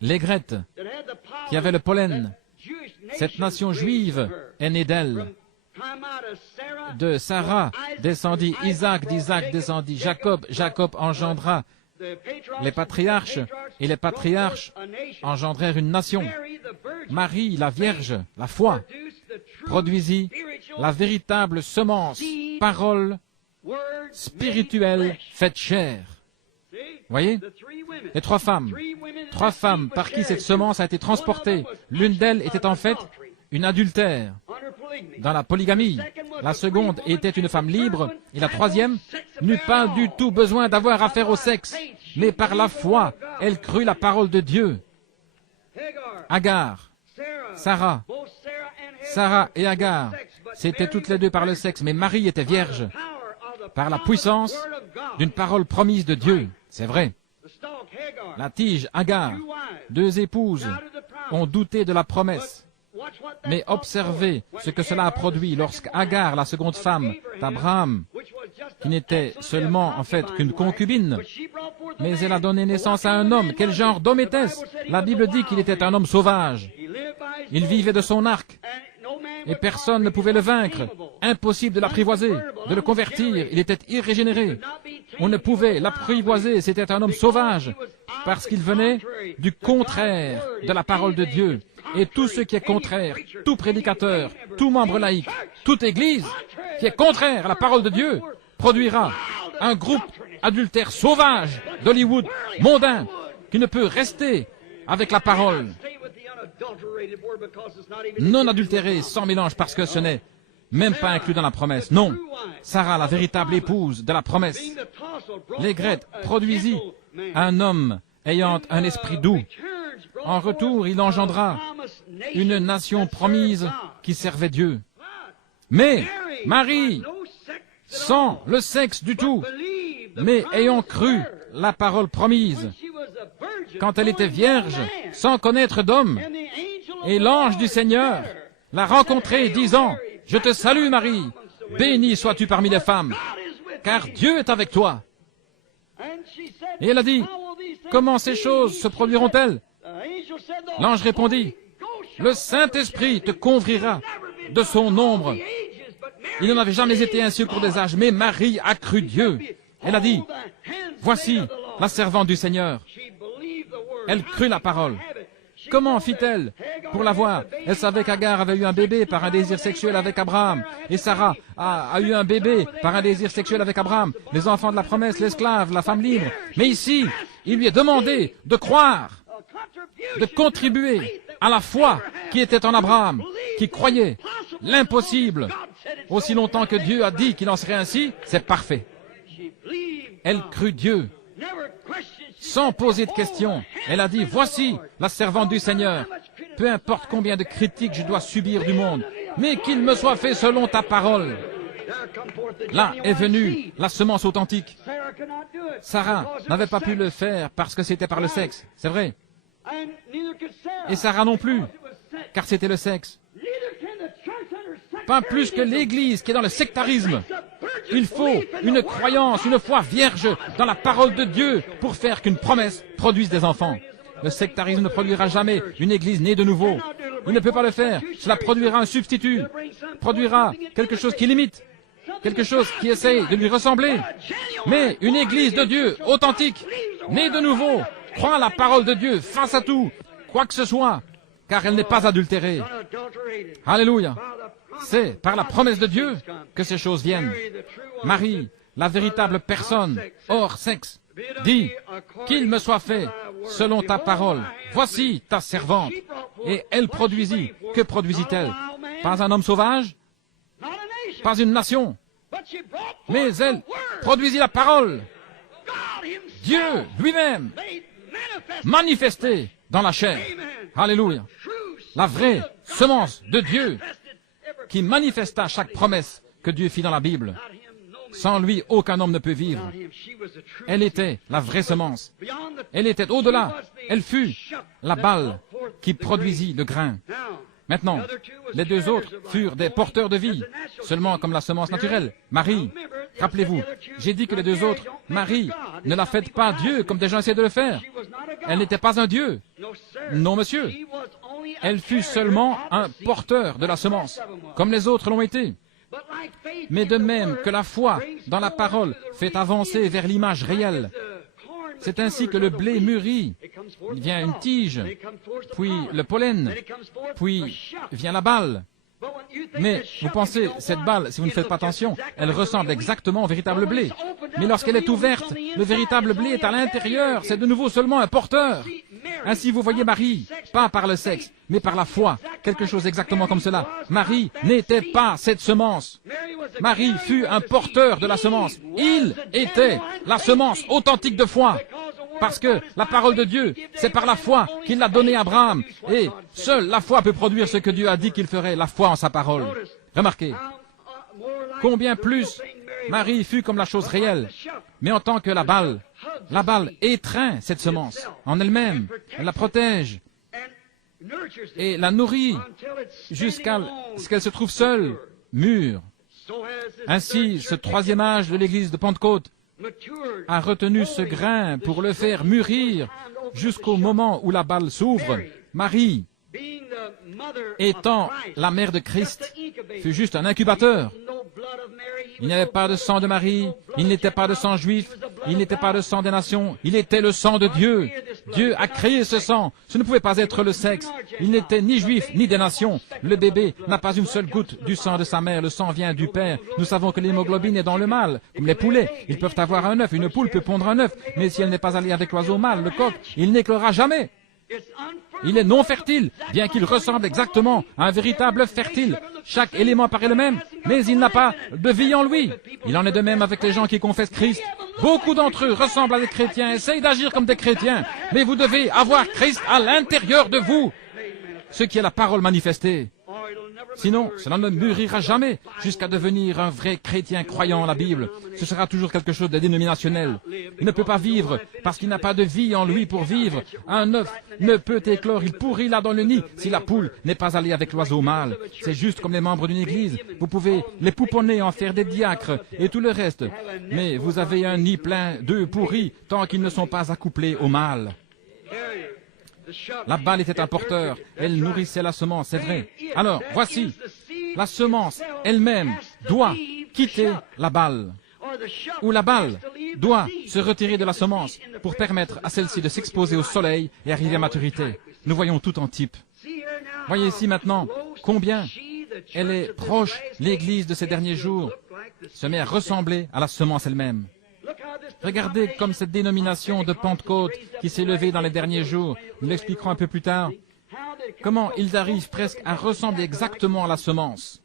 l'aigrette, qui avait le pollen, cette nation juive est née d'elle. De Sarah descendit Isaac, d'Isaac descendit Jacob, Jacob engendra les patriarches, et les patriarches engendrèrent une nation. Marie, la Vierge, la foi, produisit la véritable semence, parole spirituelle faite chair. Voyez, les trois femmes par qui cette semence a été transportée, l'une d'elles était en fait une adultère dans la polygamie. La seconde était une femme libre et la troisième n'eut pas du tout besoin d'avoir affaire au sexe, mais par la foi, elle crut la parole de Dieu. Agar, Sarah et Agar, c'étaient toutes les deux par le sexe, mais Marie était vierge par la puissance d'une parole promise de Dieu. C'est vrai. La tige, Agar, deux épouses ont douté de la promesse. Mais observez ce que cela a produit lorsqu'Agar, la seconde femme d'Abraham, qui n'était seulement en fait qu'une concubine, mais elle a donné naissance à un homme. Quel genre d'homme était-ce? La Bible dit qu'il était un homme sauvage. Il vivait de son arc, et personne ne pouvait le vaincre. Impossible de l'apprivoiser, de le convertir. Il était irrégénéré. On ne pouvait l'apprivoiser. C'était un homme sauvage, parce qu'il venait du contraire de la parole de Dieu. Et tout ce qui est contraire, tout prédicateur, tout membre laïque, toute église qui est contraire à la parole de Dieu, produira un groupe adultère sauvage d'Hollywood, mondain, qui ne peut rester avec la parole non adultérée, sans mélange, parce que ce n'est même pas inclus dans la promesse. Non, Sarah, la véritable épouse de la promesse, l'aigrette produisit un homme ayant un esprit doux. En retour, il engendra une nation promise qui servait Dieu. Mais Marie, sans le sexe du tout, mais ayant cru la parole promise, quand elle était vierge, sans connaître d'homme, et l'ange du Seigneur l'a rencontrée, disant, « Je te salue Marie, bénie sois-tu parmi les femmes, car Dieu est avec toi. » Et elle a dit, « Comment ces choses se produiront-elles » L'ange répondit, « Le Saint-Esprit te converira de son ombre. » Il n'en avait jamais été ainsi au cours des âges, mais Marie a cru Dieu. Elle a dit, « Voici la servante du Seigneur. » Elle crut la parole. Comment fit-elle pour l'avoir? Elle savait qu'Agar avait eu un bébé par un désir sexuel avec Abraham. Et Sarah a eu un bébé par un désir sexuel avec Abraham. Les enfants de la promesse, l'esclave, la femme libre. Mais ici, il lui est demandé de croire, de contribuer à la foi qui était en Abraham, qui croyait l'impossible. Aussi longtemps que Dieu a dit qu'il en serait ainsi, c'est parfait. Elle crut Dieu, sans poser de questions. Elle a dit, voici la servante du Seigneur. Peu importe combien de critiques je dois subir du monde, mais qu'il me soit fait selon ta parole. Là est venue la semence authentique. Sarah n'avait pas pu le faire parce que c'était par le sexe, c'est vrai. Et Sarah non plus, car c'était le sexe. Pas plus que l'Église qui est dans le sectarisme. Il faut une croyance, une foi vierge dans la parole de Dieu pour faire qu'une promesse produise des enfants. Le sectarisme ne produira jamais une Église née de nouveau. Il ne peut pas le faire. Cela produira un substitut, produira quelque chose qui limite, quelque chose qui essaye de lui ressembler. Mais une Église de Dieu authentique, née de nouveau, croit à la parole de Dieu face à tout, quoi que ce soit, car elle n'est pas adultérée. Alléluia. C'est par la promesse de Dieu que ces choses viennent. Marie, la véritable personne, hors sexe, dit, qu'il me soit fait selon ta parole. Voici ta servante. Et elle produisit. Que produisit-elle? Pas un homme sauvage? Pas une nation? Mais elle produisit la parole. Dieu lui-même manifesté dans la chair. Alléluia. La vraie semence de Dieu qui manifesta chaque promesse que Dieu fit dans la Bible. Sans lui, aucun homme ne peut vivre. Elle était la vraie semence. Elle était au-delà. Elle fut la balle qui produisit le grain. Maintenant, les deux autres furent des porteurs de vie, seulement comme la semence naturelle. Marie, rappelez-vous, j'ai dit que les deux autres, Marie, ne la faites pas Dieu comme des gens essaient de le faire. Elle n'était pas un Dieu. Non, monsieur. Elle fut seulement un porteur de la semence, comme les autres l'ont été. Mais de même que la foi dans la parole fait avancer vers l'image réelle, c'est ainsi que le blé mûrit. Il vient une tige, puis le pollen, puis vient la balle. Mais vous pensez, cette balle, si vous ne faites pas attention, elle ressemble exactement au véritable blé. Mais lorsqu'elle est ouverte, le véritable blé est à l'intérieur. C'est de nouveau seulement un porteur. Ainsi, vous voyez Marie, pas par le sexe, mais par la foi. Quelque chose exactement comme cela. Marie n'était pas cette semence. Marie fut un porteur de la semence. Il était la semence authentique de foi. Parce que la parole de Dieu, c'est par la foi qu'il l'a donnée à Abraham. Et seule la foi peut produire ce que Dieu a dit qu'il ferait, la foi en sa parole. Remarquez, combien plus Marie fut comme la chose réelle, mais en tant que la balle étreint cette semence en elle-même, elle la protège et la nourrit jusqu'à ce qu'elle se trouve seule, mûre. Ainsi, ce troisième âge de l'église de Pentecôte a retenu ce grain pour le faire mûrir jusqu'au moment où la balle s'ouvre. Marie, étant la mère de Christ, fut juste un incubateur. Il n'y avait pas de sang de Marie, il n'était pas de sang juif, il n'était pas de sang des nations, il était le sang de Dieu. Dieu a créé ce sang, ce ne pouvait pas être le sexe. Il n'était ni juif ni des nations. Le bébé n'a pas une seule goutte du sang de sa mère, le sang vient du Père. Nous savons que l'hémoglobine est dans le mâle, comme les poulets. Ils peuvent avoir un œuf, une poule peut pondre un œuf, mais si elle n'est pas alliée avec l'oiseau mâle, le coq, il n'éclora jamais. Il est non fertile, bien qu'il ressemble exactement à un véritable œuf fertile. Chaque élément paraît le même, mais il n'a pas de vie en lui. Il en est de même avec les gens qui confessent Christ. Beaucoup d'entre eux ressemblent à des chrétiens, essayent d'agir comme des chrétiens, mais vous devez avoir Christ à l'intérieur de vous, ce qui est la parole manifestée. Sinon, cela ne mûrira jamais jusqu'à devenir un vrai chrétien croyant en la Bible. Ce sera toujours quelque chose de dénominationnel. Il ne peut pas vivre parce qu'il n'a pas de vie en lui pour vivre. Un œuf ne peut éclore, il pourrit là dans le nid si la poule n'est pas allée avec l'oiseau mâle. C'est juste comme les membres d'une église. Vous pouvez les pouponner, en faire des diacres et tout le reste. Mais vous avez un nid plein d'œufs pourris tant qu'ils ne sont pas accouplés au mâle. La balle était un porteur, elle nourrissait la semence, c'est vrai. Alors, voici, la semence elle-même doit quitter la balle, ou la balle doit se retirer de la semence pour permettre à celle-ci de s'exposer au soleil et arriver à maturité. Nous voyons tout en type. Voyez ici maintenant combien elle est proche, l'Église de ces derniers jours se met à ressembler à la semence elle-même. Regardez comme cette dénomination de Pentecôte qui s'est levée dans les derniers jours, nous l'expliquerons un peu plus tard, comment ils arrivent presque à ressembler exactement à la semence.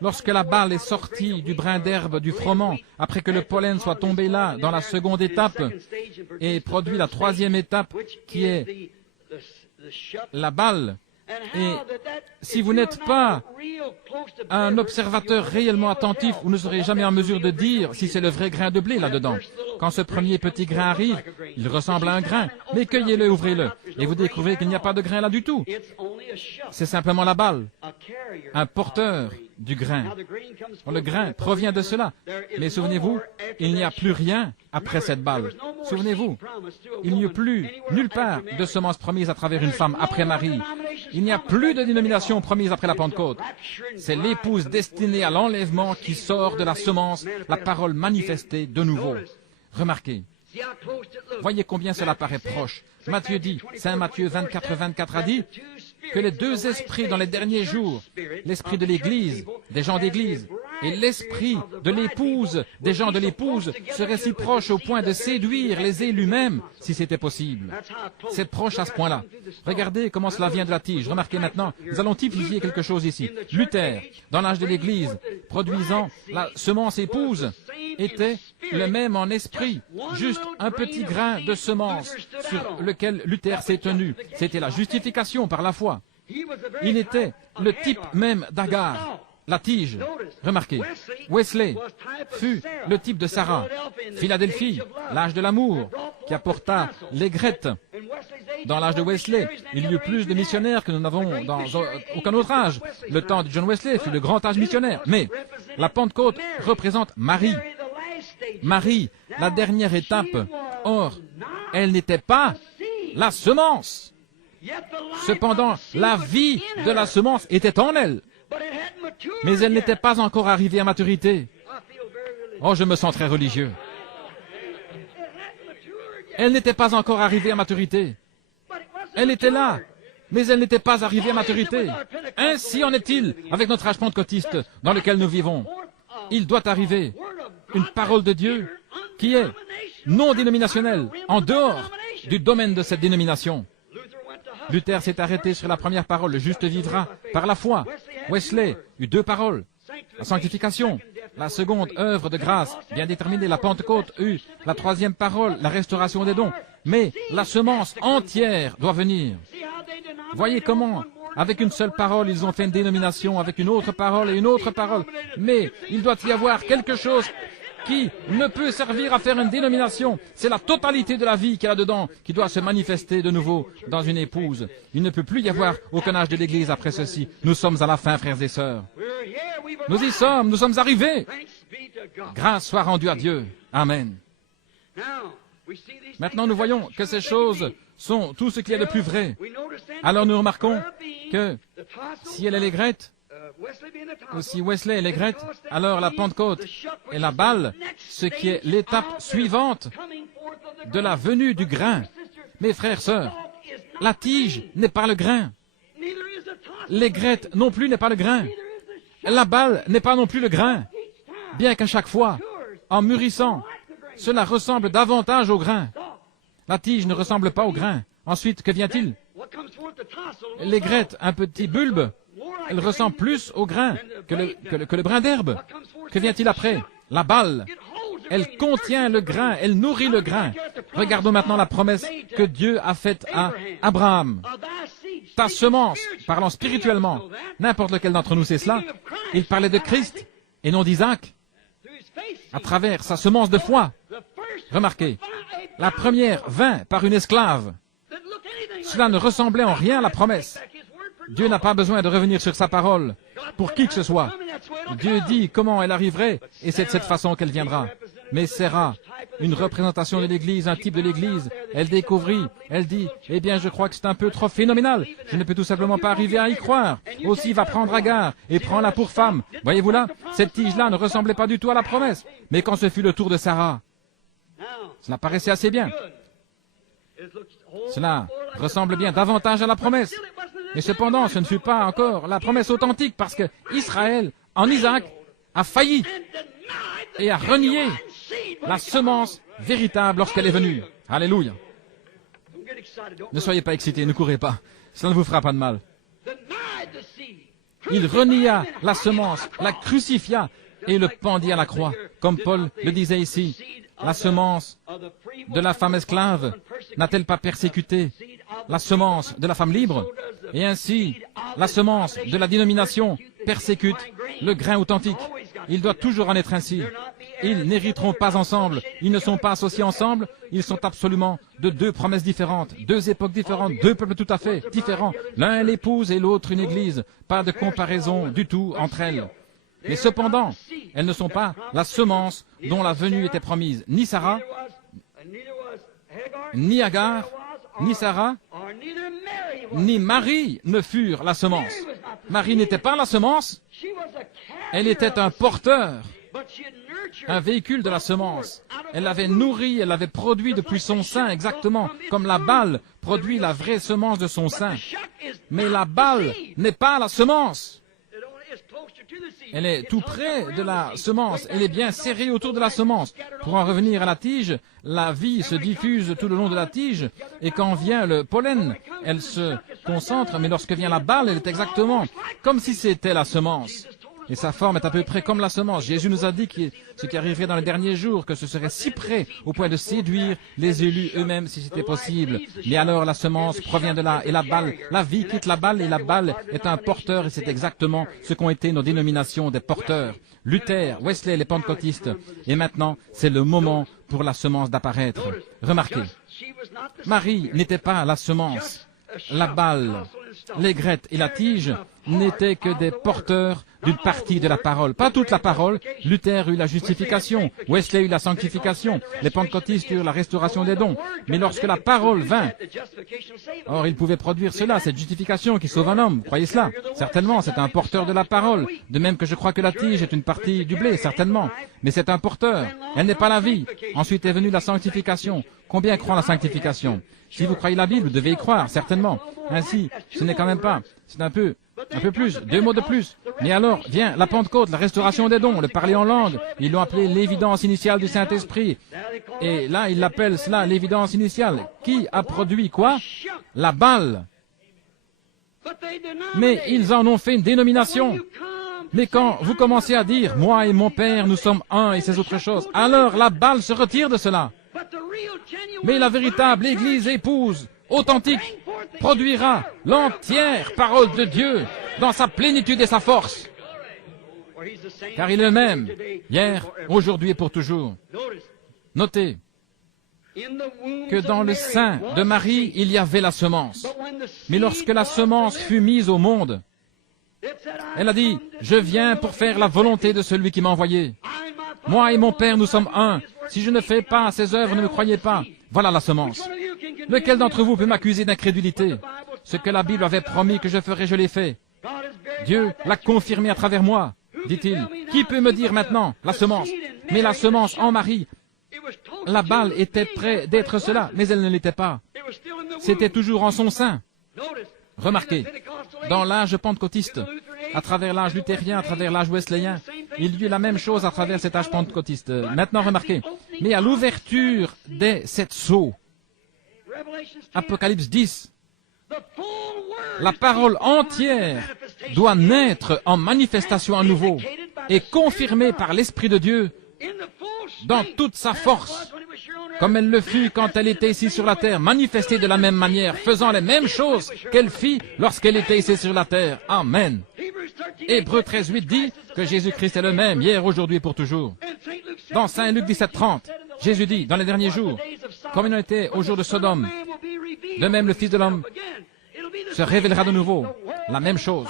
Lorsque la balle est sortie du brin d'herbe du froment, après que le pollen soit tombé là, dans la seconde étape, et produit la troisième étape qui est la balle, et si vous n'êtes pas un observateur réellement attentif, vous ne serez jamais en mesure de dire si c'est le vrai grain de blé là-dedans. Quand ce premier petit grain arrive, il ressemble à un grain, mais cueillez-le, ouvrez-le, et vous découvrez qu'il n'y a pas de grain là du tout. C'est simplement la balle, un porteur du grain. Le grain provient de cela. Mais souvenez-vous, il n'y a plus rien après cette balle. Souvenez-vous, il n'y a plus nulle part de semence promise à travers une femme après Marie. Il n'y a plus de dénomination promise après la Pentecôte. C'est l'épouse destinée à l'enlèvement qui sort de la semence, la parole manifestée de nouveau. Remarquez, voyez combien cela paraît proche. Matthieu dit, Saint Matthieu 24 a dit, que les deux esprits dans les derniers jours, l'esprit de l'Église, des gens d'Église, Et l'esprit de l'épouse, des gens de l'épouse, serait si proche au point de séduire les élus même, si c'était possible. C'est proche à ce point-là. Regardez comment cela vient de la tige. Remarquez maintenant, nous allons typifier quelque chose ici. Luther, dans l'âge de l'Église, produisant la semence épouse, était le même en esprit, juste un petit grain de semence sur lequel Luther s'est tenu. C'était la justification par la foi. Il était le type même d'Agar, la tige. Remarquez, Wesley fut le type de Sarah. Philadelphie, l'âge de l'amour, qui apporta l'aigrette. Dans l'âge de Wesley, il y eut plus de missionnaires que nous n'avons dans aucun autre âge. Le temps de John Wesley fut le grand âge missionnaire. Mais la Pentecôte représente Marie. Marie, la dernière étape. Or, elle n'était pas la semence. Cependant, la vie de la semence était en elle. Mais elle n'était pas encore arrivée à maturité. Oh, je me sens très religieux. Elle n'était pas encore arrivée à maturité. Elle était là, mais elle n'était pas arrivée à maturité. Ainsi en est-il avec notre âge pentecôtiste dans lequel nous vivons. Il doit arriver une parole de Dieu qui est non dénominationnelle, en dehors du domaine de cette dénomination. Luther s'est arrêté sur la première parole, le juste vivra par la foi. Wesley eut deux paroles, la sanctification. La seconde œuvre de grâce, bien déterminée, la Pentecôte eut la troisième parole, la restauration des dons. Mais la semence entière doit venir. Voyez comment, avec une seule parole, ils ont fait une dénomination, avec une autre parole et une autre parole. Mais il doit y avoir quelque chose qui ne peut servir à faire une dénomination. C'est la totalité de la vie qu'il y a dedans qui doit se manifester de nouveau dans une épouse. Il ne peut plus y avoir aucun âge de l'Église après ceci. Nous sommes à la fin, frères et sœurs. Nous y sommes, nous sommes arrivés. Grâce soit rendue à Dieu. Amen. Maintenant, nous voyons que ces choses sont tout ce qu'il y a de plus vrai. Alors nous remarquons que si elle est l'aigrette, ou si Wesley est l'aigrette, alors la Pentecôte est la balle, ce qui est l'étape suivante de la venue du grain. Mes frères, sœurs, la tige n'est pas le grain. L'aigrette non plus n'est pas le grain. La balle n'est pas non plus le grain. Bien qu'à chaque fois, en mûrissant, cela ressemble davantage au grain. La tige ne ressemble pas au grain. Ensuite, que vient-il? L'aigrette, un petit bulbe, elle ressemble plus au grain que le brin d'herbe. Que vient-il après? La balle. Elle contient le grain, elle nourrit le grain. Regardons maintenant la promesse que Dieu a faite à Abraham. Ta semence, parlant spirituellement, n'importe lequel d'entre nous sait cela, il parlait de Christ et non d'Isaac, à travers sa semence de foi. Remarquez, la première vint par une esclave. Cela ne ressemblait en rien à la promesse. Dieu n'a pas besoin de revenir sur sa parole pour qui que ce soit. Dieu dit comment elle arriverait et c'est de cette façon qu'elle viendra. Mais Sarah, une représentation de l'Église, un type de l'Église, elle découvrit, elle dit, eh bien je crois que c'est un peu trop phénoménal, je ne peux tout simplement pas arriver à y croire. Aussi va prendre Agar et prends-la pour femme. Voyez-vous là, cette tige-là ne ressemblait pas du tout à la promesse. Mais quand ce fut le tour de Sarah, cela paraissait assez bien. Cela ressemble bien davantage à la promesse. Mais cependant, ce ne fut pas encore la promesse authentique parce que Israël, en Isaac, a failli et a renié la semence véritable lorsqu'elle est venue. Alléluia. Ne soyez pas excités, ne courez pas. Ça ne vous fera pas de mal. Il renia la semence, la crucifia et le pendit à la croix. Comme Paul le disait ici, la semence de la femme esclave n'a-t-elle pas persécuté la semence de la femme libre? Et ainsi, la semence de la dénomination persécute le grain authentique. Il doit toujours en être ainsi. Ils n'hériteront pas ensemble, ils ne sont pas associés ensemble, ils sont absolument de deux promesses différentes, deux époques différentes, deux peuples tout à fait différents. L'un est l'épouse et l'autre une église. Pas de comparaison du tout entre elles. Mais cependant, elles ne sont pas la semence dont la venue était promise. Ni Sarah, ni Agar, ni Sarah, ni Marie ne furent la semence. Marie n'était pas la semence, elle était un porteur, un véhicule de la semence. Elle l'avait nourri, elle l'avait produit depuis son sein, exactement comme la balle produit la vraie semence de son sein. Mais la balle n'est pas la semence. Elle est tout près de la semence. Elle est bien serrée autour de la semence. Pour en revenir à la tige, la vie se diffuse tout le long de la tige. Et quand vient le pollen, elle se concentre. Mais lorsque vient la balle, elle est exactement comme si c'était la semence. Et sa forme est à peu près comme la semence. Jésus nous a dit que ce qui arriverait dans les derniers jours, que ce serait si près au point de séduire les élus eux-mêmes si c'était possible. Mais alors la semence provient de là et la balle, la vie quitte la balle et la balle est un porteur et c'est exactement ce qu'ont été nos dénominations des porteurs. Luther, Wesley, les pentecôtistes. Et maintenant, c'est le moment pour la semence d'apparaître. Remarquez, Marie n'était pas la semence. La balle, l'aigrette et la tige n'étaient que des porteurs d'une partie de la parole. Pas toute la parole. Luther eut la justification, Wesley eut la sanctification, les pentecôtistes eurent la restauration des dons. Mais lorsque la parole vint, or il pouvait produire cela, cette justification qui sauve un homme. Croyez cela? Certainement, c'est un porteur de la parole. De même que je crois que la tige est une partie du blé, certainement. Mais c'est un porteur. Elle n'est pas la vie. Ensuite est venue la sanctification. Combien croient la sanctification? Si vous croyez la Bible, vous devez y croire, certainement. Ainsi, ce n'est quand même pas. C'est un peu plus, 2 mots de plus. Mais alors, vient la Pentecôte, la restauration des dons, le parler en langue. Ils l'ont appelé l'évidence initiale du Saint-Esprit. Et là, ils l'appellent cela l'évidence initiale. Qui a produit quoi? La balle. Mais ils en ont fait une dénomination. Mais quand vous commencez à dire, moi et mon Père, nous sommes un et ces autres choses, alors la balle se retire de cela. Mais la véritable Église épouse, authentique, produira l'entière parole de Dieu dans sa plénitude et sa force. Car il est le même, hier, aujourd'hui et pour toujours. Notez que dans le sein de Marie, il y avait la semence. Mais lorsque la semence fut mise au monde, elle a dit, je viens pour faire la volonté de celui qui m'a envoyé. Moi et mon Père, nous sommes un. Si je ne fais pas ses œuvres, ne me croyez pas. Voilà la semence. Lequel d'entre vous peut m'accuser d'incrédulité? Ce que la Bible avait promis que je ferais, je l'ai fait. Dieu l'a confirmé à travers moi, dit-il. Qui peut me dire maintenant? La semence. Mais la semence en Marie, la balle était près d'être cela, mais elle ne l'était pas. C'était toujours en son sein. Remarquez, dans l'âge pentecôtiste, à travers l'âge luthérien, à travers l'âge wesleyen, il y eut la même chose à travers cet âge pentecôtiste. Maintenant, remarquez, mais à l'ouverture des 7 sceaux, Apocalypse 10, la parole entière doit naître en manifestation à nouveau et confirmée par l'Esprit de Dieu dans toute sa force, comme elle le fut quand elle était ici sur la terre, manifestée de la même manière, faisant les mêmes choses qu'elle fit lorsqu'elle était ici sur la terre. Amen. Hébreux 13:8 dit que Jésus-Christ est le même, hier, aujourd'hui et pour toujours. Dans Saint Luc 17:30, Jésus dit, dans les derniers jours, comme il en était au jour de Sodome, de même le Fils de l'homme se révélera de nouveau. La même chose.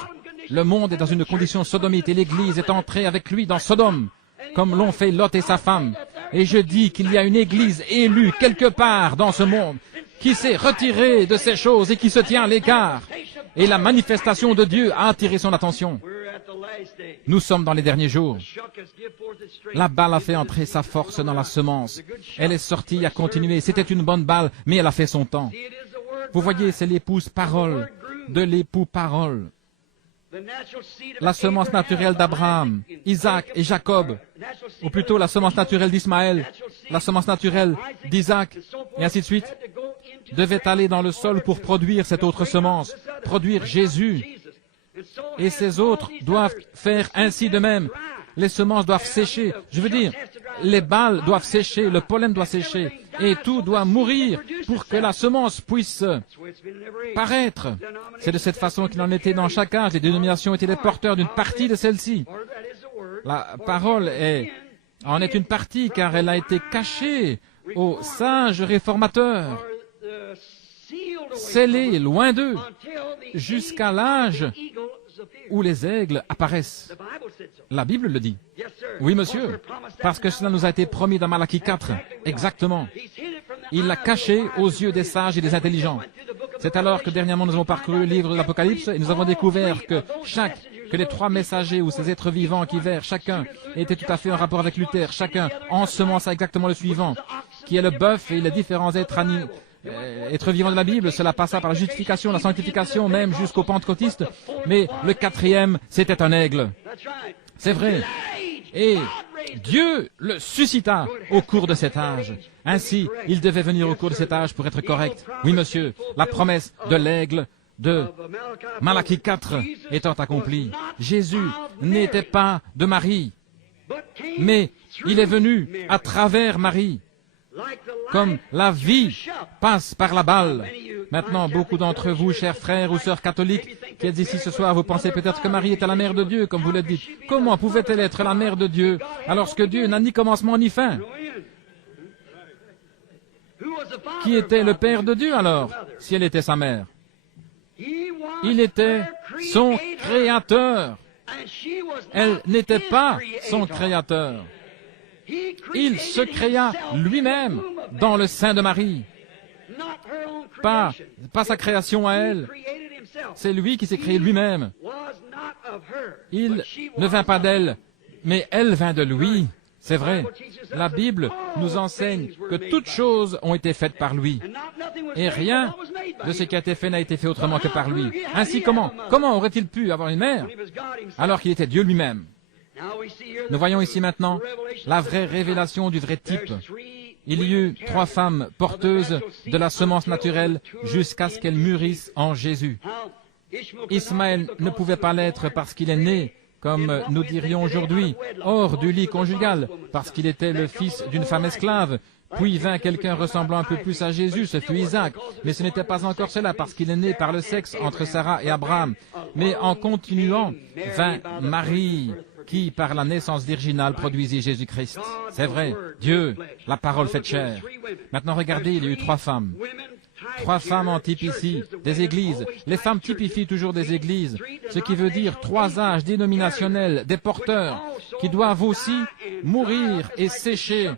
Le monde est dans une condition sodomite et l'Église est entrée avec lui dans Sodome, comme l'ont fait Lot et sa femme. Et je dis qu'il y a une Église élue quelque part dans ce monde qui s'est retirée de ces choses et qui se tient à l'écart. Et la manifestation de Dieu a attiré son attention. Nous sommes dans les derniers jours. La balle a fait entrer sa force dans la semence. Elle est sortie, a continué. C'était une bonne balle, mais elle a fait son temps. Vous voyez, c'est l'épouse parole de l'époux parole. La semence naturelle d'Abraham, Isaac et Jacob, ou plutôt la semence naturelle d'Ismaël, la semence naturelle d'Isaac, et ainsi de suite, devait aller dans le sol pour produire cette autre semence, produire Jésus. Et ces autres doivent faire ainsi de même. Les semences doivent sécher. Je veux dire, les balles doivent sécher, le pollen doit sécher, et tout doit mourir pour que la semence puisse paraître. C'est de cette façon qu'il en était dans chaque âge. Les dénominations étaient les porteurs d'une partie de celle-ci. La parole en est une partie car elle a été cachée aux sages réformateurs, scellée loin d'eux, jusqu'à l'âge où les aigles apparaissent. La Bible le dit. Oui, monsieur, parce que cela nous a été promis dans Malachie 4. Exactement. Il l'a caché aux yeux des sages et des intelligents. C'est alors que dernièrement nous avons parcouru le livre de l'Apocalypse et nous avons découvert que les 3 messagers ou ces êtres vivants qui vinrent, chacun était tout à fait en rapport avec Luther, chacun ensemença exactement le suivant, qui est le bœuf et les différents êtres vivants de la Bible. Cela passa par la justification, la sanctification, même jusqu'aux pentecôtistes. Mais le 4e, c'était un aigle. C'est vrai. Et Dieu le suscita au cours de cet âge. Ainsi, il devait venir au cours de cet âge pour être correct. Oui, monsieur, la promesse de l'aigle de Malachie 4 étant accomplie. Jésus n'était pas de Marie, mais il est venu à travers Marie. Comme la vie passe par la balle. Maintenant, beaucoup d'entre vous, chers frères ou sœurs catholiques, qui êtes ici ce soir, vous pensez peut-être que Marie était la mère de Dieu, comme vous le dites. Comment pouvait-elle être la mère de Dieu, alors que Dieu n'a ni commencement ni fin? Qui était le Père de Dieu, alors, si elle était sa mère? Il était son Créateur. Elle n'était pas son Créateur. Il se créa lui-même dans le sein de Marie. Pas sa création à elle. C'est lui qui s'est créé lui-même. Il ne vint pas d'elle, mais elle vint de lui. C'est vrai. La Bible nous enseigne que toutes choses ont été faites par lui. Et rien de ce qui a été fait n'a été fait autrement que par lui. Ainsi, comment aurait-il pu avoir une mère alors qu'il était Dieu lui-même? Nous voyons ici maintenant la vraie révélation du vrai type. Il y eut 3 femmes porteuses de la semence naturelle jusqu'à ce qu'elles mûrissent en Jésus. Ismaël ne pouvait pas l'être parce qu'il est né, comme nous dirions aujourd'hui, hors du lit conjugal, parce qu'il était le fils d'une femme esclave. Puis vint quelqu'un ressemblant un peu plus à Jésus, ce fut Isaac. Mais ce n'était pas encore cela, parce qu'il est né par le sexe entre Sarah et Abraham. Mais en continuant, vint Marie, qui, par la naissance virginale, produisit Jésus-Christ. C'est vrai, Dieu, la parole faite chair. Maintenant, regardez, il y a eu 3 femmes. 3 femmes en type ici, des églises. Les femmes typifient toujours des églises, ce qui veut dire 3 âges dénominationnels, des porteurs, qui doivent aussi mourir et sécher,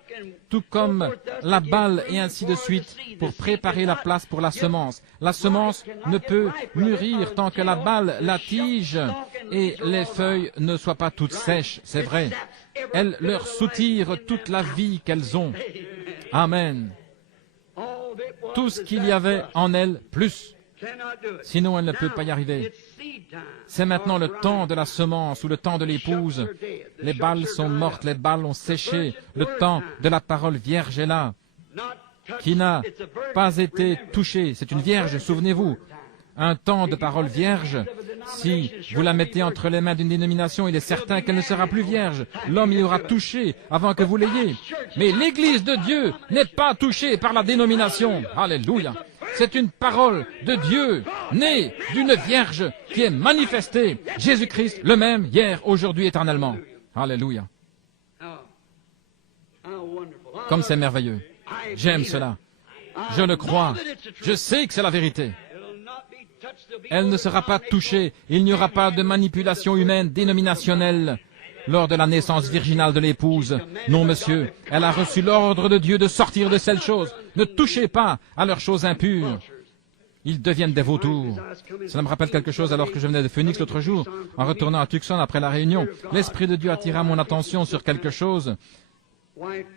tout comme la balle et ainsi de suite, pour préparer la place pour la semence. La semence ne peut mûrir tant que la balle, la tige et les feuilles ne soient pas toutes sèches, c'est vrai. Elles leur soutirent toute la vie qu'elles ont. Amen. Tout ce qu'il y avait en elles, plus. Sinon, elle ne peut pas y arriver. C'est maintenant le temps de la semence ou le temps de l'épouse. Les balles sont mortes, les balles ont séché. Le temps de la parole vierge est là, qui n'a pas été touchée. C'est une vierge, souvenez-vous. Un temps de parole vierge, si vous la mettez entre les mains d'une dénomination, il est certain qu'elle ne sera plus vierge. L'homme y aura touché avant que vous l'ayez. Mais l'Église de Dieu n'est pas touchée par la dénomination. Alléluia. C'est une parole de Dieu, née d'une vierge qui est manifestée. Jésus-Christ, le même, hier, aujourd'hui, éternellement. Alléluia. Comme c'est merveilleux. J'aime cela. Je le crois. Je sais que c'est la vérité. Elle ne sera pas touchée. Il n'y aura pas de manipulation humaine dénominationnelle lors de la naissance virginale de l'épouse. Non, monsieur, elle a reçu l'ordre de Dieu de sortir de cette chose. Ne touchez pas à leurs choses impures. Ils deviennent des vautours. Cela me rappelle quelque chose alors que je venais de Phoenix l'autre jour, en retournant à Tucson après la réunion. L'Esprit de Dieu attira mon attention sur quelque chose.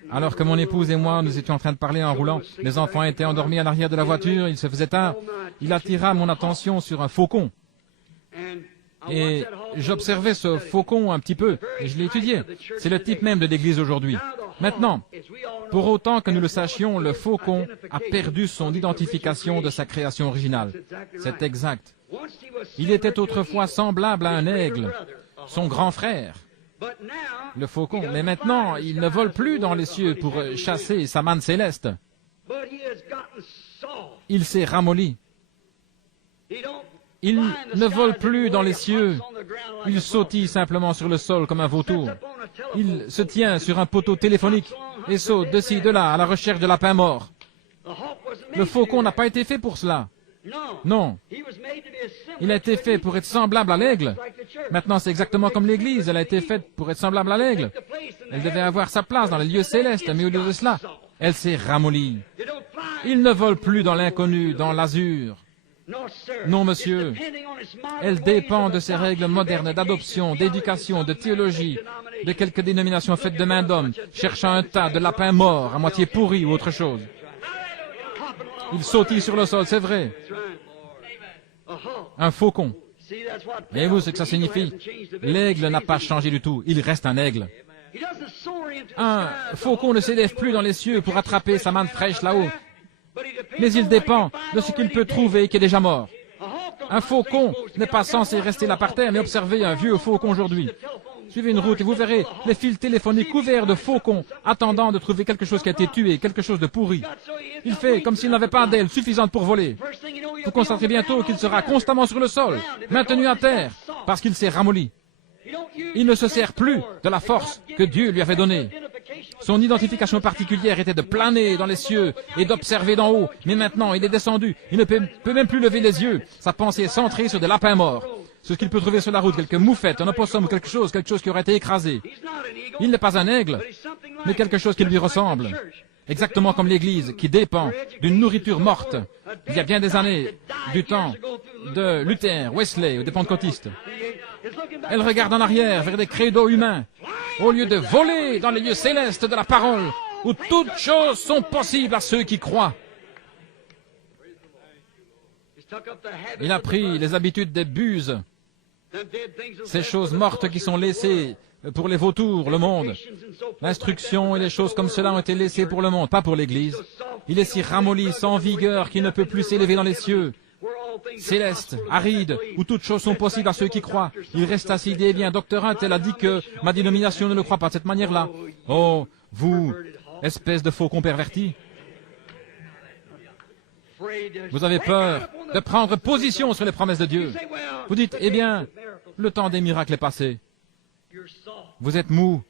Alors que mon épouse et moi, nous étions en train de parler en roulant, les enfants étaient endormis à l'arrière de la voiture, il se faisait tard. Il attira mon attention sur un faucon. Et j'observais ce faucon un petit peu, et je l'ai étudié. C'est le type même de l'Église aujourd'hui. Maintenant, pour autant que nous le sachions, le faucon a perdu son identification de sa création originale. C'est exact. Il était autrefois semblable à un aigle, son grand frère. Le faucon, mais maintenant, il ne vole plus dans les cieux pour chasser sa manne céleste. Il s'est ramolli. Il ne vole plus dans les cieux. Il sautille simplement sur le sol comme un vautour. Il se tient sur un poteau téléphonique et saute de ci, de là, à la recherche de lapins morts. Le faucon n'a pas été fait pour cela. Non. Il a été fait pour être semblable à l'aigle. Maintenant, c'est exactement comme l'Église. Elle a été faite pour être semblable à l'aigle. Elle devait avoir sa place dans les lieux célestes, mais au lieu de cela, elle s'est ramollie. Il ne vole plus dans l'inconnu, dans l'azur. Non, monsieur. Elle dépend de ces règles modernes d'adoption, d'éducation, de théologie, de quelques dénominations faites de main d'homme, cherchant un tas de lapins morts, à moitié pourris ou autre chose. Il sautille sur le sol, c'est vrai. Un faucon. Voyez-vous ce que ça signifie? L'aigle n'a pas changé du tout, il reste un aigle. Un faucon ne s'élève plus dans les cieux pour attraper sa manne fraîche là-haut, mais il dépend de ce qu'il peut trouver qui est déjà mort. Un faucon n'est pas censé rester là par terre, mais observez un vieux faucon aujourd'hui. Suivez une route et vous verrez les fils téléphoniques couverts de faucons attendant de trouver quelque chose qui a été tué, quelque chose de pourri. Il fait comme s'il n'avait pas d'ailes suffisantes pour voler. Vous constaterez bientôt qu'il sera constamment sur le sol, maintenu à terre, parce qu'il s'est ramolli. Il ne se sert plus de la force que Dieu lui avait donnée. Son identification particulière était de planer dans les cieux et d'observer d'en haut, mais maintenant il est descendu, il ne peut même plus lever les yeux. Sa pensée est centrée sur des lapins morts, sur ce qu'il peut trouver sur la route, quelques moufettes, un opossum ou quelque chose qui aurait été écrasé. Il n'est pas un aigle, mais quelque chose qui lui ressemble. Exactement comme l'Église, qui dépend d'une nourriture morte, il y a bien des années, du temps de Luther, Wesley ou des pentecôtistes. Elle regarde en arrière vers des credos humains, au lieu de voler dans les lieux célestes de la parole, où toutes choses sont possibles à ceux qui croient. Il a pris les habitudes des buses, ces choses mortes qui sont laissées pour les vautours, le monde. L'instruction et les choses comme cela ont été laissées pour le monde, pas pour l'Église. Il est si ramolli, sans vigueur, qu'il ne peut plus s'élever dans les cieux. Céleste, aride, où toutes choses sont possibles à ceux qui croient. Il reste assis, dit, eh bien, Dr. Hunt, elle a dit que ma dénomination ne le croit pas de cette manière-là. Oh, vous, espèce de faucon perverti. Vous avez peur de prendre position sur les promesses de Dieu. Vous dites, eh bien, le temps des miracles est passé. Vous êtes mou.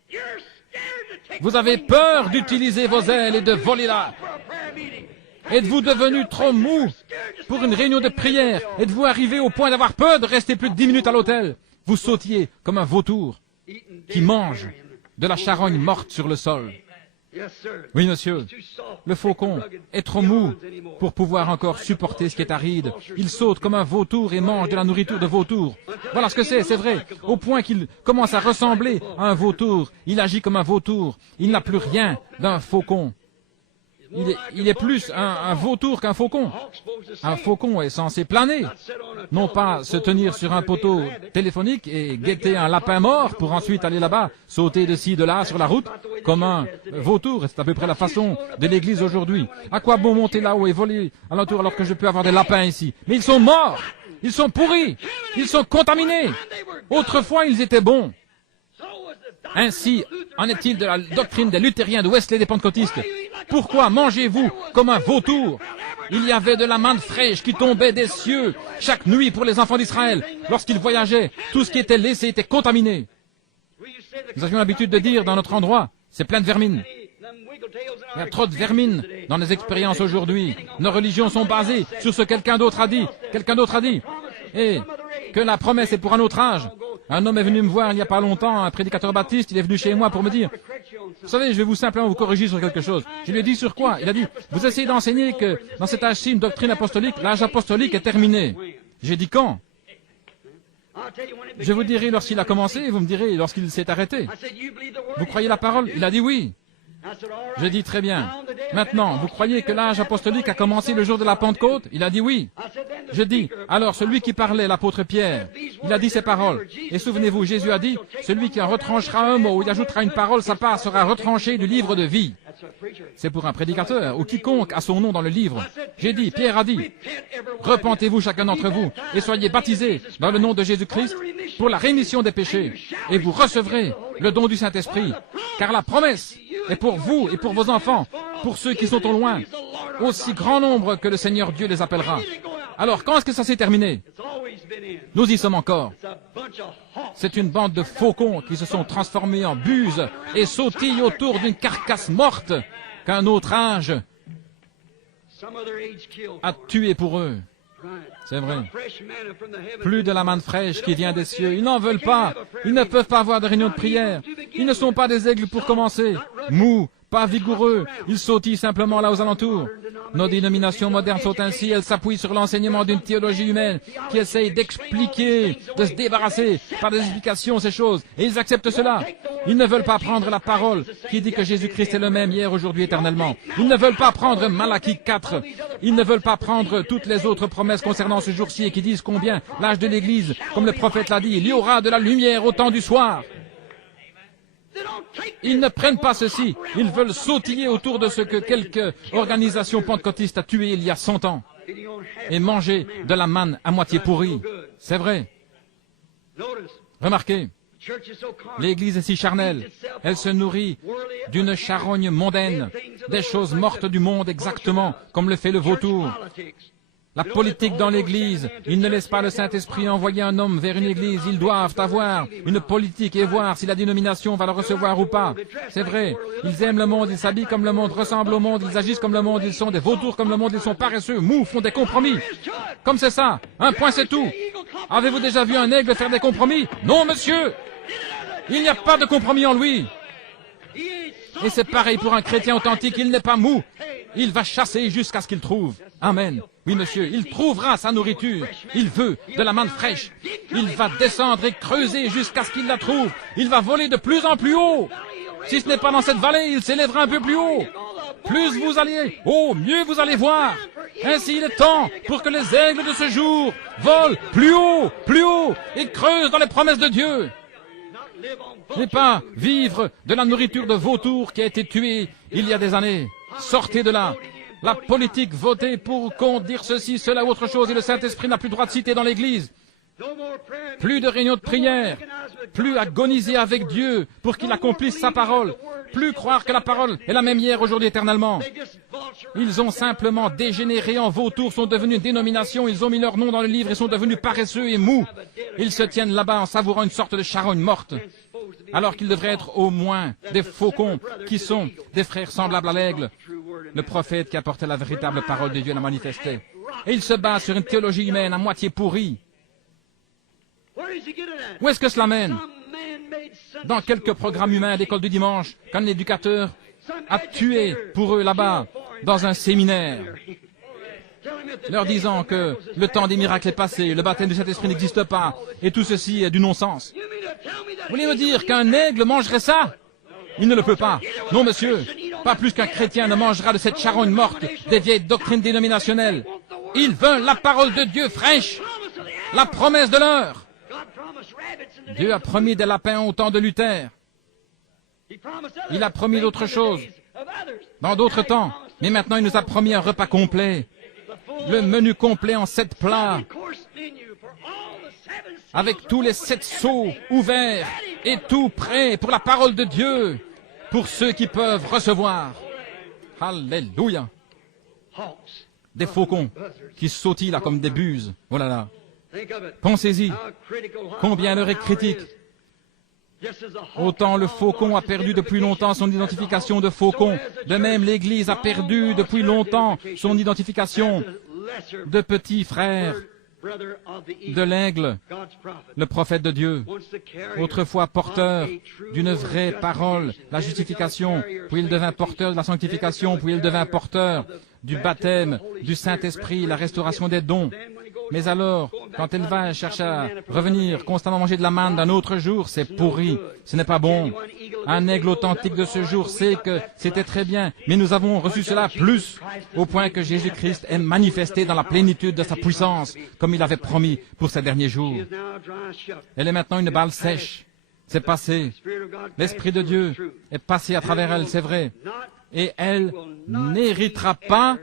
Vous avez peur d'utiliser vos ailes et de voler là. Êtes-vous devenu trop mou pour une réunion de prière? Êtes-vous arrivé au point d'avoir peur de rester plus de 10 minutes à l'hôtel? Vous sautiez comme un vautour qui mange de la charogne morte sur le sol. Oui, monsieur, le faucon est trop mou pour pouvoir encore supporter ce qui est aride. Il saute comme un vautour et mange de la nourriture de vautour. Voilà ce que c'est vrai. Au point qu'il commence à ressembler à un vautour. Il agit comme un vautour. Il n'a plus rien d'un faucon. Il est plus un vautour qu'un faucon. Un faucon est censé planer, non pas se tenir sur un poteau téléphonique et guetter un lapin mort pour ensuite aller là-bas, sauter de ci, de là sur la route, comme un vautour. C'est à peu près la façon de l'Église aujourd'hui. À quoi bon monter là-haut et voler alentour alors que je peux avoir des lapins ici? Mais ils sont morts, ils sont pourris, ils sont contaminés. Autrefois, ils étaient bons. Ainsi en est-il de la doctrine des luthériens, de Wesley, des pentecôtistes. Pourquoi mangez-vous comme un vautour? Il y avait de la manne fraîche qui tombait des cieux chaque nuit pour les enfants d'Israël. Lorsqu'ils voyageaient, tout ce qui était laissé était contaminé. Nous avions l'habitude de dire dans notre endroit, c'est plein de vermine. Il y a trop de vermine dans les expériences aujourd'hui. Nos religions sont basées sur ce que quelqu'un d'autre a dit. Quelqu'un d'autre a dit. Et que la promesse est pour un autre âge. Un homme est venu me voir il n'y a pas longtemps, un prédicateur baptiste, il est venu chez moi pour me dire, vous savez, je vais simplement vous corriger sur quelque chose. Je lui ai dit sur quoi? Il a dit, vous essayez d'enseigner que dans cet âge-ci, une doctrine apostolique, l'âge apostolique est terminé. J'ai dit quand? Je vous dirai lorsqu'il a commencé et vous me direz lorsqu'il s'est arrêté. Vous croyez la parole? Il a dit oui. J'ai dit très bien. Maintenant, vous croyez que l'âge apostolique a commencé le jour de la Pentecôte? Il a dit oui. Je dis, alors celui qui parlait, l'apôtre Pierre, il a dit ces paroles. Et souvenez-vous, Jésus a dit, celui qui en retranchera un mot ou il ajoutera une parole, sa part sera retranchée du livre de vie. C'est pour un prédicateur ou quiconque a son nom dans le livre. J'ai dit, Pierre a dit, repentez-vous chacun d'entre vous et soyez baptisés dans le nom de Jésus-Christ pour la rémission des péchés et vous recevrez le don du Saint-Esprit. Car la promesse est pour vous et pour vos enfants, pour ceux qui sont au loin, aussi grand nombre que le Seigneur Dieu les appellera. Alors, quand est-ce que ça s'est terminé? Nous y sommes encore. C'est une bande de faucons qui se sont transformés en buses et sautillent autour d'une carcasse morte qu'un autre âge a tué pour eux. C'est vrai. Plus de la manne fraîche qui vient des cieux. Ils n'en veulent pas. Ils ne peuvent pas avoir de réunion de prière. Ils ne sont pas des aigles pour commencer. Mous, pas vigoureux. Ils sautillent simplement là aux alentours. Nos dénominations modernes sont ainsi, elles s'appuient sur l'enseignement d'une théologie humaine qui essaye d'expliquer, de se débarrasser par des explications ces choses. Et ils acceptent cela. Ils ne veulent pas prendre la parole qui dit que Jésus-Christ est le même hier, aujourd'hui, éternellement. Ils ne veulent pas prendre Malachie 4. Ils ne veulent pas prendre toutes les autres promesses concernant ce jour-ci et qui disent combien l'âge de l'Église, comme le prophète l'a dit, il y aura de la lumière au temps du soir. Ils ne prennent pas ceci. Ils veulent sautiller autour de ce que quelque organisation pentecôtiste a tué il y a 100 ans et manger de la manne à moitié pourrie. C'est vrai. Remarquez, l'Église est si charnelle. Elle se nourrit d'une charogne mondaine, des choses mortes du monde exactement, comme le fait le vautour. La politique dans l'Église, ils ne laissent pas le Saint-Esprit envoyer un homme vers une Église. Ils doivent avoir une politique et voir si la dénomination va le recevoir ou pas. C'est vrai, ils aiment le monde, ils s'habillent comme le monde, ressemblent au monde, ils agissent comme le monde, ils sont des vautours comme le monde, ils sont paresseux, mous, font des compromis. Comme c'est ça, un point c'est tout. Avez-vous déjà vu un aigle faire des compromis? Non, monsieur! Il n'y a pas de compromis en lui. Et c'est pareil pour un chrétien authentique, il n'est pas mou. Il va chasser jusqu'à ce qu'il trouve. Amen. Oui, monsieur, il trouvera sa nourriture. Il veut de la manne fraîche. Il va descendre et creuser jusqu'à ce qu'il la trouve. Il va voler de plus en plus haut. Si ce n'est pas dans cette vallée, il s'élèvera un peu plus haut. Plus vous allez, mieux vous allez voir. Ainsi il est temps pour que les aigles de ce jour volent plus haut, et creusent dans les promesses de Dieu. Et pas vivre de la nourriture de vautour qui a été tuée il y a des années. Sortez de là. La politique votée pour qu'on dire ceci, cela ou autre chose, et le Saint-Esprit n'a plus le droit de citer dans l'Église. Plus de réunions de prière, plus agoniser avec Dieu pour qu'il accomplisse sa parole, plus croire que la parole est la même hier, aujourd'hui, éternellement. Ils ont simplement dégénéré en vautours, sont devenus une dénomination, ils ont mis leur nom dans le livre et sont devenus paresseux et mous. Ils se tiennent là-bas en savourant une sorte de charogne morte, alors qu'ils devraient être au moins des faucons qui sont des frères semblables à l'aigle. Le prophète qui apportait la véritable parole de Dieu l'a manifesté. Et il se base sur une théologie humaine à moitié pourrie. Où est-ce que cela mène? Dans quelques programmes humains d'école du dimanche, qu'un éducateur a tué pour eux là-bas, dans un séminaire, leur disant que le temps des miracles est passé, le baptême du Saint-Esprit n'existe pas, et tout ceci est du non-sens. Vous voulez me dire qu'un aigle mangerait ça? Il ne le peut pas. Non, monsieur, pas plus qu'un chrétien ne mangera de cette charogne morte des vieilles doctrines dénominationnelles. Il veut la parole de Dieu fraîche, la promesse de l'heure. Dieu a promis des lapins au temps de Luther. Il a promis d'autres choses dans d'autres temps. Mais maintenant, il nous a promis un repas complet. Le menu complet en 7 plats. Avec tous les 7 seaux ouverts et tout prêt pour la parole de Dieu. Pour ceux qui peuvent recevoir. Alléluia. Des faucons qui sautillent là comme des buses. Oh là là. Pensez-y, combien l'heure est critique. Autant le faucon a perdu depuis longtemps son identification de faucon, de même l'Église a perdu depuis longtemps son identification de petit frère de l'aigle, le prophète de Dieu, autrefois porteur d'une vraie parole, la justification, puis il devint porteur de la sanctification, puis il devint porteur du baptême, du Saint-Esprit, la restauration des dons. Mais alors, quand elle va chercher à revenir constamment manger de la manne d'un autre jour, c'est pourri, ce n'est pas bon. Un aigle authentique de ce jour sait que c'était très bien, mais nous avons reçu cela plus, au point que Jésus-Christ est manifesté dans la plénitude de sa puissance, comme il avait promis pour ces derniers jours. Elle est maintenant une balle sèche, c'est passé. L'Esprit de Dieu est passé à travers elle, c'est vrai, et elle n'héritera pas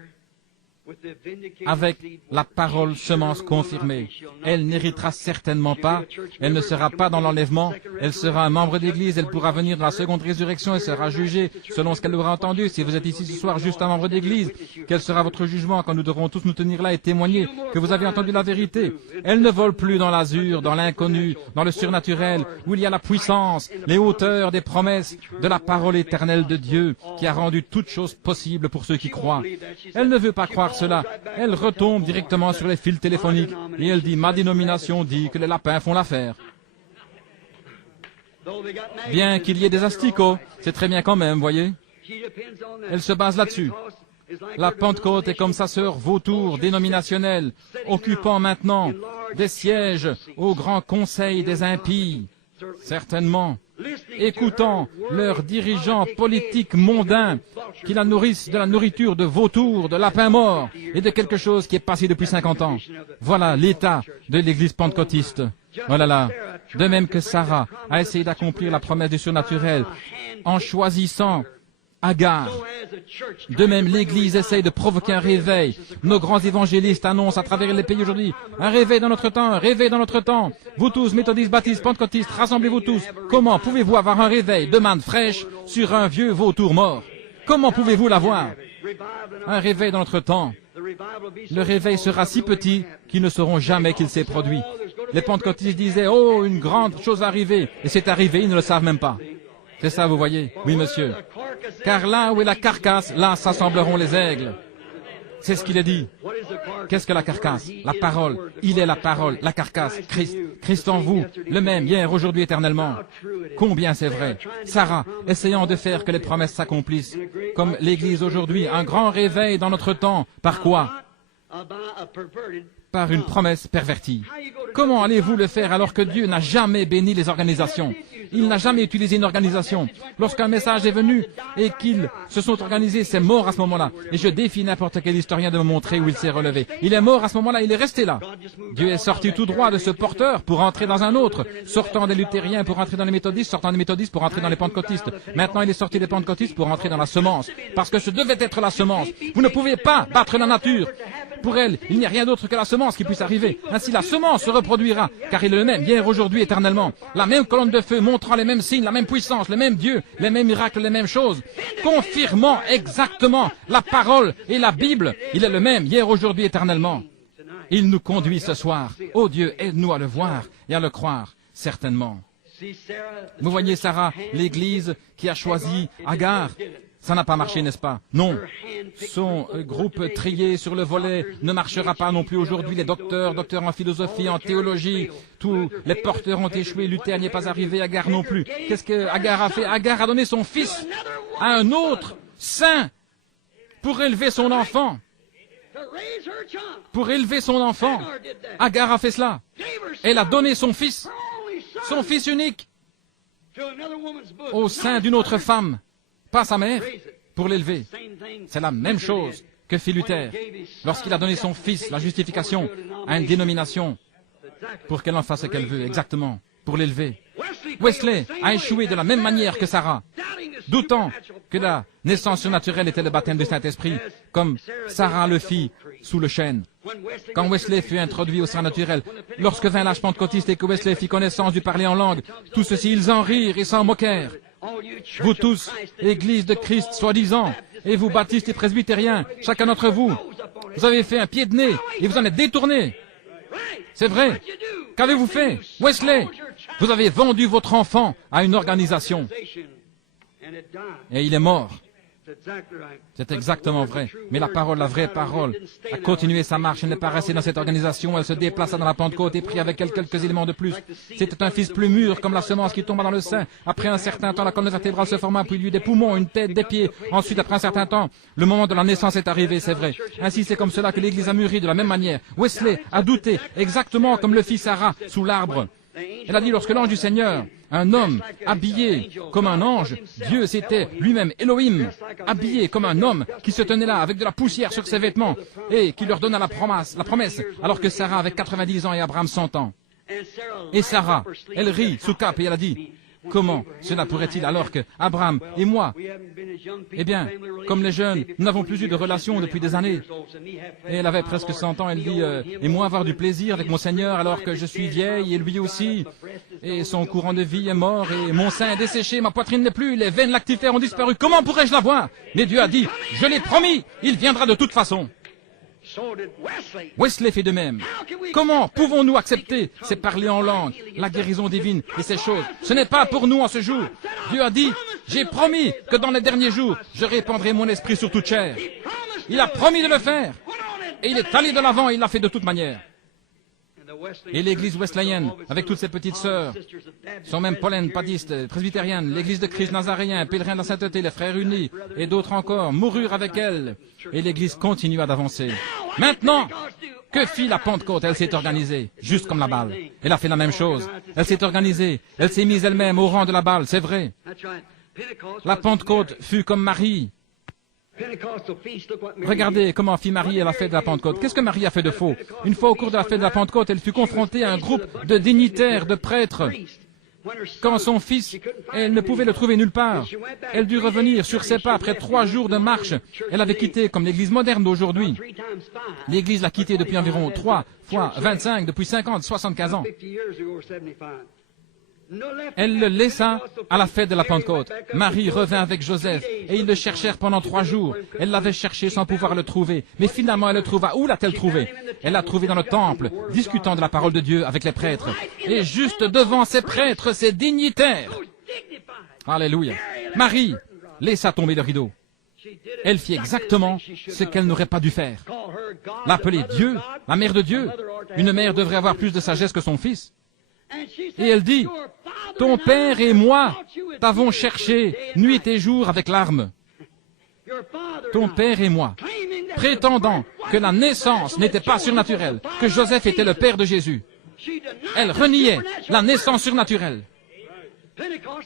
avec la parole semence confirmée. Elle n'héritera certainement pas, elle ne sera pas dans l'enlèvement, elle sera un membre d'église, elle pourra venir dans la seconde résurrection et sera jugée selon ce qu'elle aura entendu. Si vous êtes ici ce soir juste un membre d'église, quel sera votre jugement quand nous devrons tous nous tenir là et témoigner que vous avez entendu la vérité? Elle ne vole plus dans l'azur, dans l'inconnu, dans le surnaturel, où il y a la puissance, les hauteurs des promesses de la parole éternelle de Dieu qui a rendu toutes choses possibles pour ceux qui croient. Elle ne veut pas croire cela. Elle retombe directement sur les fils téléphoniques et elle dit « Ma dénomination dit que les lapins font l'affaire. » Bien qu'il y ait des asticots, c'est très bien quand même, voyez. Elle se base là-dessus. La Pentecôte est comme sa sœur vautour dénominationnelle, occupant maintenant des sièges au grand conseil des impies, certainement, écoutant leurs dirigeants politiques mondains qui la nourrissent de la nourriture de vautours, de lapins morts et de quelque chose qui est passé depuis 50 ans. Voilà l'état de l'Église pentecôtiste. Voilà là. De même que Sarah a essayé d'accomplir la promesse du surnaturel en choisissant Agar. De même, l'Église essaye de provoquer un réveil. Nos grands évangélistes annoncent à travers les pays aujourd'hui un réveil dans notre temps, un réveil dans notre temps. Vous tous, méthodistes, baptistes, pentecôtistes, rassemblez-vous tous. Comment pouvez-vous avoir un réveil de manne fraîche sur un vieux vautour mort? Comment pouvez-vous l'avoir? Un réveil dans notre temps. Le réveil sera si petit qu'ils ne sauront jamais qu'il s'est produit. Les pentecôtistes disaient, oh, une grande chose va arriver. Et c'est arrivé, ils ne le savent même pas. C'est ça, vous voyez? Oui, monsieur. Car là où est la carcasse, là s'assembleront les aigles. C'est ce qu'il est dit. Qu'est-ce que la carcasse? La parole. Il est la parole, la carcasse, Christ. Christ en vous, le même, hier, aujourd'hui, éternellement. Combien c'est vrai. Sarah, essayant de faire que les promesses s'accomplissent. Comme l'Église aujourd'hui, un grand réveil dans notre temps. Par quoi? Par une promesse pervertie. Comment allez-vous le faire alors que Dieu n'a jamais béni les organisations? Il n'a jamais utilisé une organisation. Lorsqu'un message est venu et qu'ils se sont organisés, c'est mort à ce moment-là. Et je défie n'importe quel historien de me montrer où il s'est relevé. Il est mort à ce moment-là, il est resté là. Dieu est sorti tout droit de ce porteur pour entrer dans un autre, sortant des luthériens pour entrer dans les méthodistes, sortant des méthodistes pour entrer dans les pentecôtistes. Maintenant, il est sorti des pentecôtistes pour entrer dans la semence. Parce que ce devait être la semence. Vous ne pouvez pas battre la nature. Pour elle, il n'y a rien d'autre que la semence qui puisse arriver. Ainsi, la semence se reproduira, car il est le même, hier, aujourd'hui, éternellement. La même colonne de feu montrant les mêmes signes, la même puissance, le même Dieu, les mêmes miracles, les mêmes choses, confirmant exactement la parole et la Bible. Il est le même, hier, aujourd'hui, éternellement. Il nous conduit ce soir. Oh Dieu, aide-nous à le voir et à le croire, certainement. Vous voyez, Sarah, l'Église qui a choisi Agar. Ça n'a pas marché, n'est-ce pas? Non. Son groupe trié sur le volet ne marchera pas non plus aujourd'hui. Les docteurs en philosophie, en théologie, tous les porteurs ont échoué. Luther n'y est pas arrivé, Agar non plus. Qu'est-ce que Agar a fait? Agar a donné son fils à un autre saint pour élever son enfant. Pour élever son enfant. Agar a fait cela. Elle a donné son fils unique, au sein d'une autre femme. Pas sa mère, pour l'élever. C'est la même chose que fit Luther lorsqu'il a donné son fils, la justification, à une dénomination pour qu'elle en fasse ce qu'elle veut, exactement, pour l'élever. Wesley a échoué de la même manière que Sarah, doutant que la naissance surnaturelle était le baptême du Saint-Esprit, comme Sarah le fit sous le chêne. Quand Wesley fut introduit au surnaturel, lorsque vint l'âge pentecôtiste et que Wesley fit connaissance du parler en langue, tous ceux-ci, ils en rirent et s'en moquèrent. Vous tous, Église de Christ, soi-disant, et vous, baptistes et presbytériens, chacun d'entre vous, vous avez fait un pied de nez et vous en êtes détourné. C'est vrai. Qu'avez-vous fait? Wesley, vous avez vendu votre enfant à une organisation. Et il est mort. C'est exactement vrai. Mais la parole, la vraie parole, a continué sa marche. Elle n'est pas restée dans cette organisation. Elle se déplaça dans la Pentecôte et prit avec elle quelques éléments de plus. C'était un fils plus mûr, comme la semence qui tomba dans le sein. Après un certain temps, la colonne vertébrale se forma, puis il y eut des poumons, une tête, des pieds. Ensuite, après un certain temps, le moment de la naissance est arrivé, c'est vrai. Ainsi, c'est comme cela que l'Église a mûri de la même manière. Wesley a douté, exactement comme le fit Sarah sous l'arbre. Elle a dit, lorsque l'ange du Seigneur, un homme habillé comme un ange, Dieu c'était lui-même Elohim, habillé comme un homme qui se tenait là avec de la poussière sur ses vêtements et qui leur donna la promesse, alors que Sarah avait 90 ans et Abraham 100 ans. Et Sarah, elle rit sous cape et elle a dit, comment cela pourrait-il alors que Abraham et moi, eh bien, comme les jeunes, nous n'avons plus eu de relation depuis des années. Et elle avait presque 100 ans, elle dit, et moi avoir du plaisir avec mon Seigneur alors que je suis vieille et lui aussi. Et son courant de vie est mort et mon sein est desséché, ma poitrine n'est plus, les veines lactifères ont disparu. Comment pourrais-je la voir? Mais Dieu a dit, je l'ai promis, il viendra de toute façon. Wesley fait de même. Comment pouvons-nous accepter ces parler en langue, la guérison divine et ces choses? Ce n'est pas pour nous en ce jour. Dieu a dit, j'ai promis que dans les derniers jours, je répandrai mon esprit sur toute chair. Il a promis de le faire. Et il est allé de l'avant et il l'a fait de toute manière. Et l'église wesleyenne, avec toutes ses petites sœurs, sont même Pauline, baptistes, presbytériennes, l'église de Christ nazaréen, pèlerins de la sainteté, les frères unis, et d'autres encore, moururent avec elle. Et l'église continua d'avancer. Maintenant, que fit la Pentecôte? Elle s'est organisée, juste comme la balle. Elle a fait la même chose. Elle s'est organisée, elle s'est mise elle-même au rang de la balle, c'est vrai. La Pentecôte fut comme Marie. Regardez comment fit Marie à la fête de la Pentecôte. Qu'est-ce que Marie a fait de faux? Une fois au cours de la fête de la Pentecôte, elle fut confrontée à un groupe de dignitaires, de prêtres. Quand son fils, elle ne pouvait le trouver nulle part. Elle dut revenir sur ses pas après 3 jours de marche. Elle avait quitté, comme l'église moderne d'aujourd'hui. L'église l'a quitté depuis environ 3 fois 25, depuis 50, 75 ans. Elle le laissa à la fête de la Pentecôte. Marie revint avec Joseph, et ils le cherchèrent pendant 3 jours. Elle l'avait cherché sans pouvoir le trouver, mais finalement elle le trouva. Où l'a-t-elle trouvé? Elle l'a trouvé dans le temple, discutant de la parole de Dieu avec les prêtres. Et juste devant ces prêtres, ces dignitaires. Alléluia. Marie laissa tomber le rideau. Elle fit exactement ce qu'elle n'aurait pas dû faire. L'appeler Dieu, la mère de Dieu. Une mère devrait avoir plus de sagesse que son fils. Et elle dit, « Ton père et moi t'avons cherché nuit et jour avec larmes. » Ton père et moi, prétendant que la naissance n'était pas surnaturelle, que Joseph était le père de Jésus. Elle reniait la naissance surnaturelle.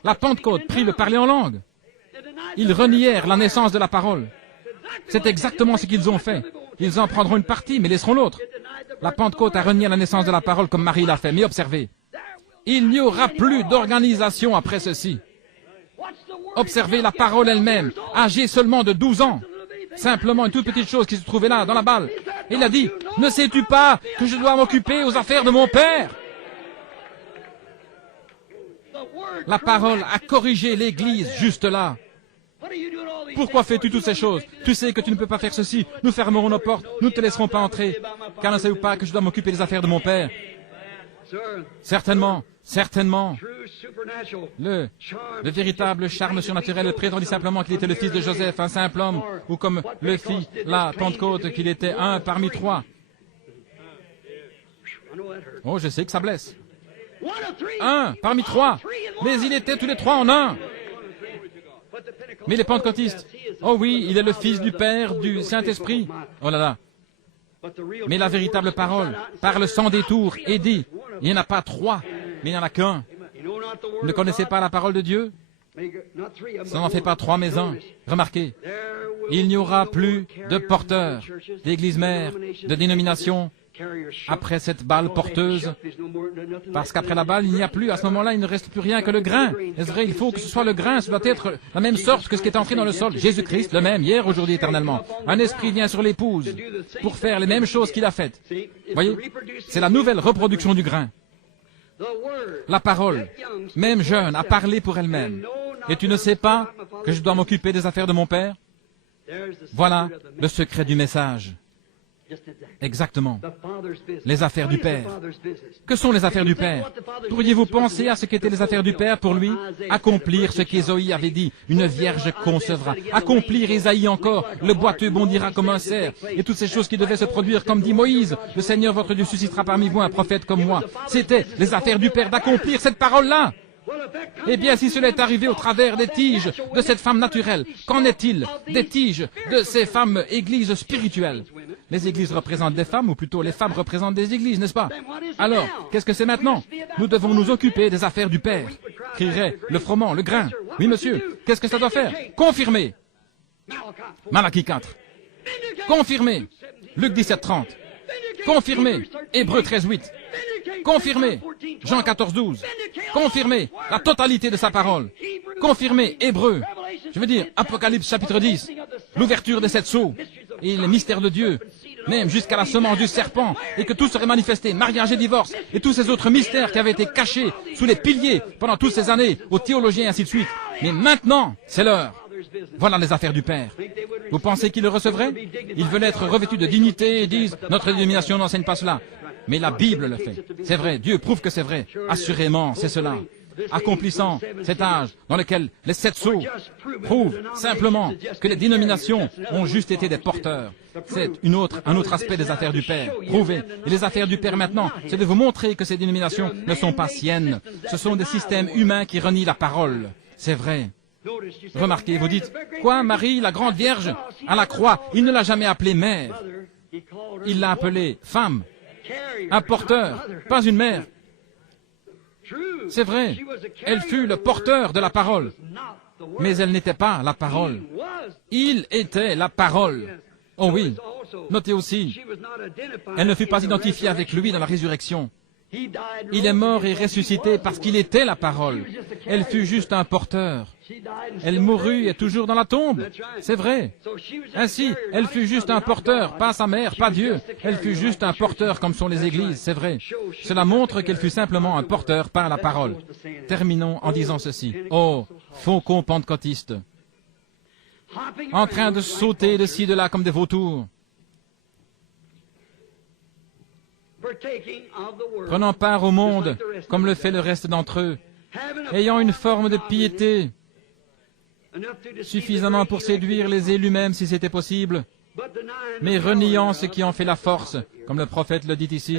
La Pentecôte prit le parler en langue. Ils renièrent la naissance de la parole. C'est exactement ce qu'ils ont fait. Ils en prendront une partie, mais laisseront l'autre. La Pentecôte a renié la naissance de la parole comme Marie l'a fait. Mais observez, il n'y aura plus d'organisation après ceci. Observez la parole elle-même, âgée seulement de 12 ans. Simplement une toute petite chose qui se trouvait là, dans la balle. Il a dit, « Ne sais-tu pas que je dois m'occuper aux affaires de mon père ?» La parole a corrigé l'Église juste là. Pourquoi fais-tu toutes ces choses? Tu sais que tu ne peux pas faire ceci. Nous fermerons nos portes, nous ne te laisserons pas entrer. Car ne sais-tu pas que je dois m'occuper des affaires de mon père? Certainement, certainement. Le véritable charme surnaturel prétendit simplement qu'il était le fils de Joseph, un simple homme, ou comme le fit la Pentecôte, qu'il était un parmi 3. Oh, je sais que ça blesse. 1 parmi 3, mais il était tous les 3 en un. Mais les pentecôtistes, oh oui, il est le Fils du Père, du Saint-Esprit. Oh là là. Mais la véritable parole parle sans détour et dit, il n'y en a pas 3, mais il n'y en a qu'un. Vous ne connaissez pas la parole de Dieu? Ça n'en fait pas 3 mais 1. Remarquez, il n'y aura plus de porteurs, d'églises mères, de dénominations, après cette balle porteuse, parce qu'après la balle, il n'y a plus, à ce moment-là, il ne reste plus rien que le grain. Est-ce vrai, il faut que ce soit le grain, ça doit être la même sorte que ce qui est entré dans le sol. Jésus-Christ, le même, hier, aujourd'hui, éternellement. Un esprit vient sur l'épouse pour faire les mêmes choses qu'il a faites. Voyez, c'est la nouvelle reproduction du grain. La parole, même jeune, a parlé pour elle-même. Et tu ne sais pas que je dois m'occuper des affaires de mon Père? Voilà le secret du message. Exactement. Les affaires du Père. Que sont les affaires du Père? Pourriez-vous penser à ce qu'étaient les affaires du Père pour lui? Accomplir ce qu'Ésaïe avait dit, une vierge concevra. Accomplir Ésaïe encore, le boiteux bondira comme un cerf. Et toutes ces choses qui devaient se produire, comme dit Moïse, le Seigneur votre Dieu suscitera parmi vous un prophète comme moi. C'était les affaires du Père d'accomplir cette parole-là. Eh bien, si cela est arrivé au travers des tiges de cette femme naturelle, qu'en est-il des tiges de ces femmes églises spirituelles? Les églises représentent des femmes, ou plutôt les femmes représentent des églises, n'est-ce pas? Alors, qu'est-ce que c'est maintenant? Nous devons nous occuper des affaires du Père. Crierait le froment, le grain. Oui, monsieur, qu'est-ce que ça doit faire? Confirmer. Malachie 4. Confirmer. Luc 17, 30. Confirmer. Hébreux 13, 8. Confirmer. Jean 14, 12. Confirmer la totalité de sa parole. Confirmer Hébreux. Je veux dire, Apocalypse chapitre 10. L'ouverture des 7 sceaux. Et les mystères de Dieu. Même jusqu'à la semence du serpent. Et que tout serait manifesté. Mariage et divorce. Et tous ces autres mystères qui avaient été cachés sous les piliers pendant toutes ces années aux théologiens et ainsi de suite. Mais maintenant, c'est l'heure. Voilà les affaires du Père. Vous pensez qu'ils le recevraient? Ils veulent être revêtus de dignité et disent, notre dénomination n'enseigne pas cela. Mais la Bible le fait. C'est vrai, Dieu prouve que c'est vrai. Assurément, c'est cela. accomplissant cet âge dans lequel les 7 sceaux prouvent simplement que les dénominations ont juste été des porteurs. C'est un autre aspect des affaires du Père, prouvé. Et les affaires du Père maintenant, c'est de vous montrer que ces dénominations ne sont pas siennes. Ce sont des systèmes humains qui renient la parole. C'est vrai. Remarquez, vous dites, quoi, Marie, la grande Vierge, à la croix, il ne l'a jamais appelée mère. Il l'a appelée femme, un porteur, pas une mère. C'est vrai, elle fut le porteur de la parole, mais elle n'était pas la parole. Il était la parole. Oh oui, notez aussi, elle ne fut pas identifiée avec lui dans la résurrection. Il est mort et ressuscité parce qu'il était la parole. Elle fut juste un porteur. Elle mourut et est toujours dans la tombe. C'est vrai. Ainsi, elle fut juste un porteur, pas sa mère, pas Dieu. Elle fut juste un porteur comme sont les églises, c'est vrai. Cela montre qu'elle fut simplement un porteur par la parole. Terminons en disant ceci. Oh, faucons pentecôtistes, en train de sauter de ci, de là comme des vautours, prenant part au monde comme le fait le reste d'entre eux, ayant une forme de piété, suffisamment pour séduire les élus même si c'était possible, mais reniant ce qui en fait la force, comme le prophète le dit ici,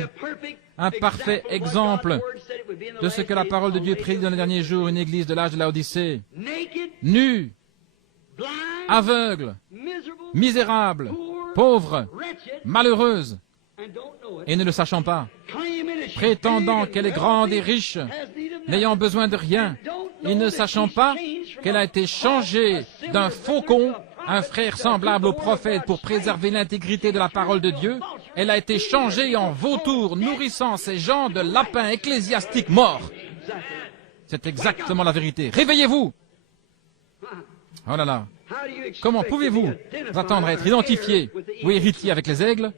un parfait exemple de ce que la parole de Dieu prédit dans les derniers jours, une église de l'âge de Laodicée, nue, aveugle, misérable, pauvre, malheureuse, et ne le sachant pas, prétendant qu'elle est grande et riche, n'ayant besoin de rien, et ne sachant pas qu'elle a été changée d'un faucon, un frère semblable au prophète pour préserver l'intégrité de la parole de Dieu, elle a été changée en vautour nourrissant ces gens de lapins ecclésiastiques morts. C'est exactement la vérité. Réveillez-vous! Oh là là! Comment pouvez-vous attendre à être identifié ou héritier avec les aigles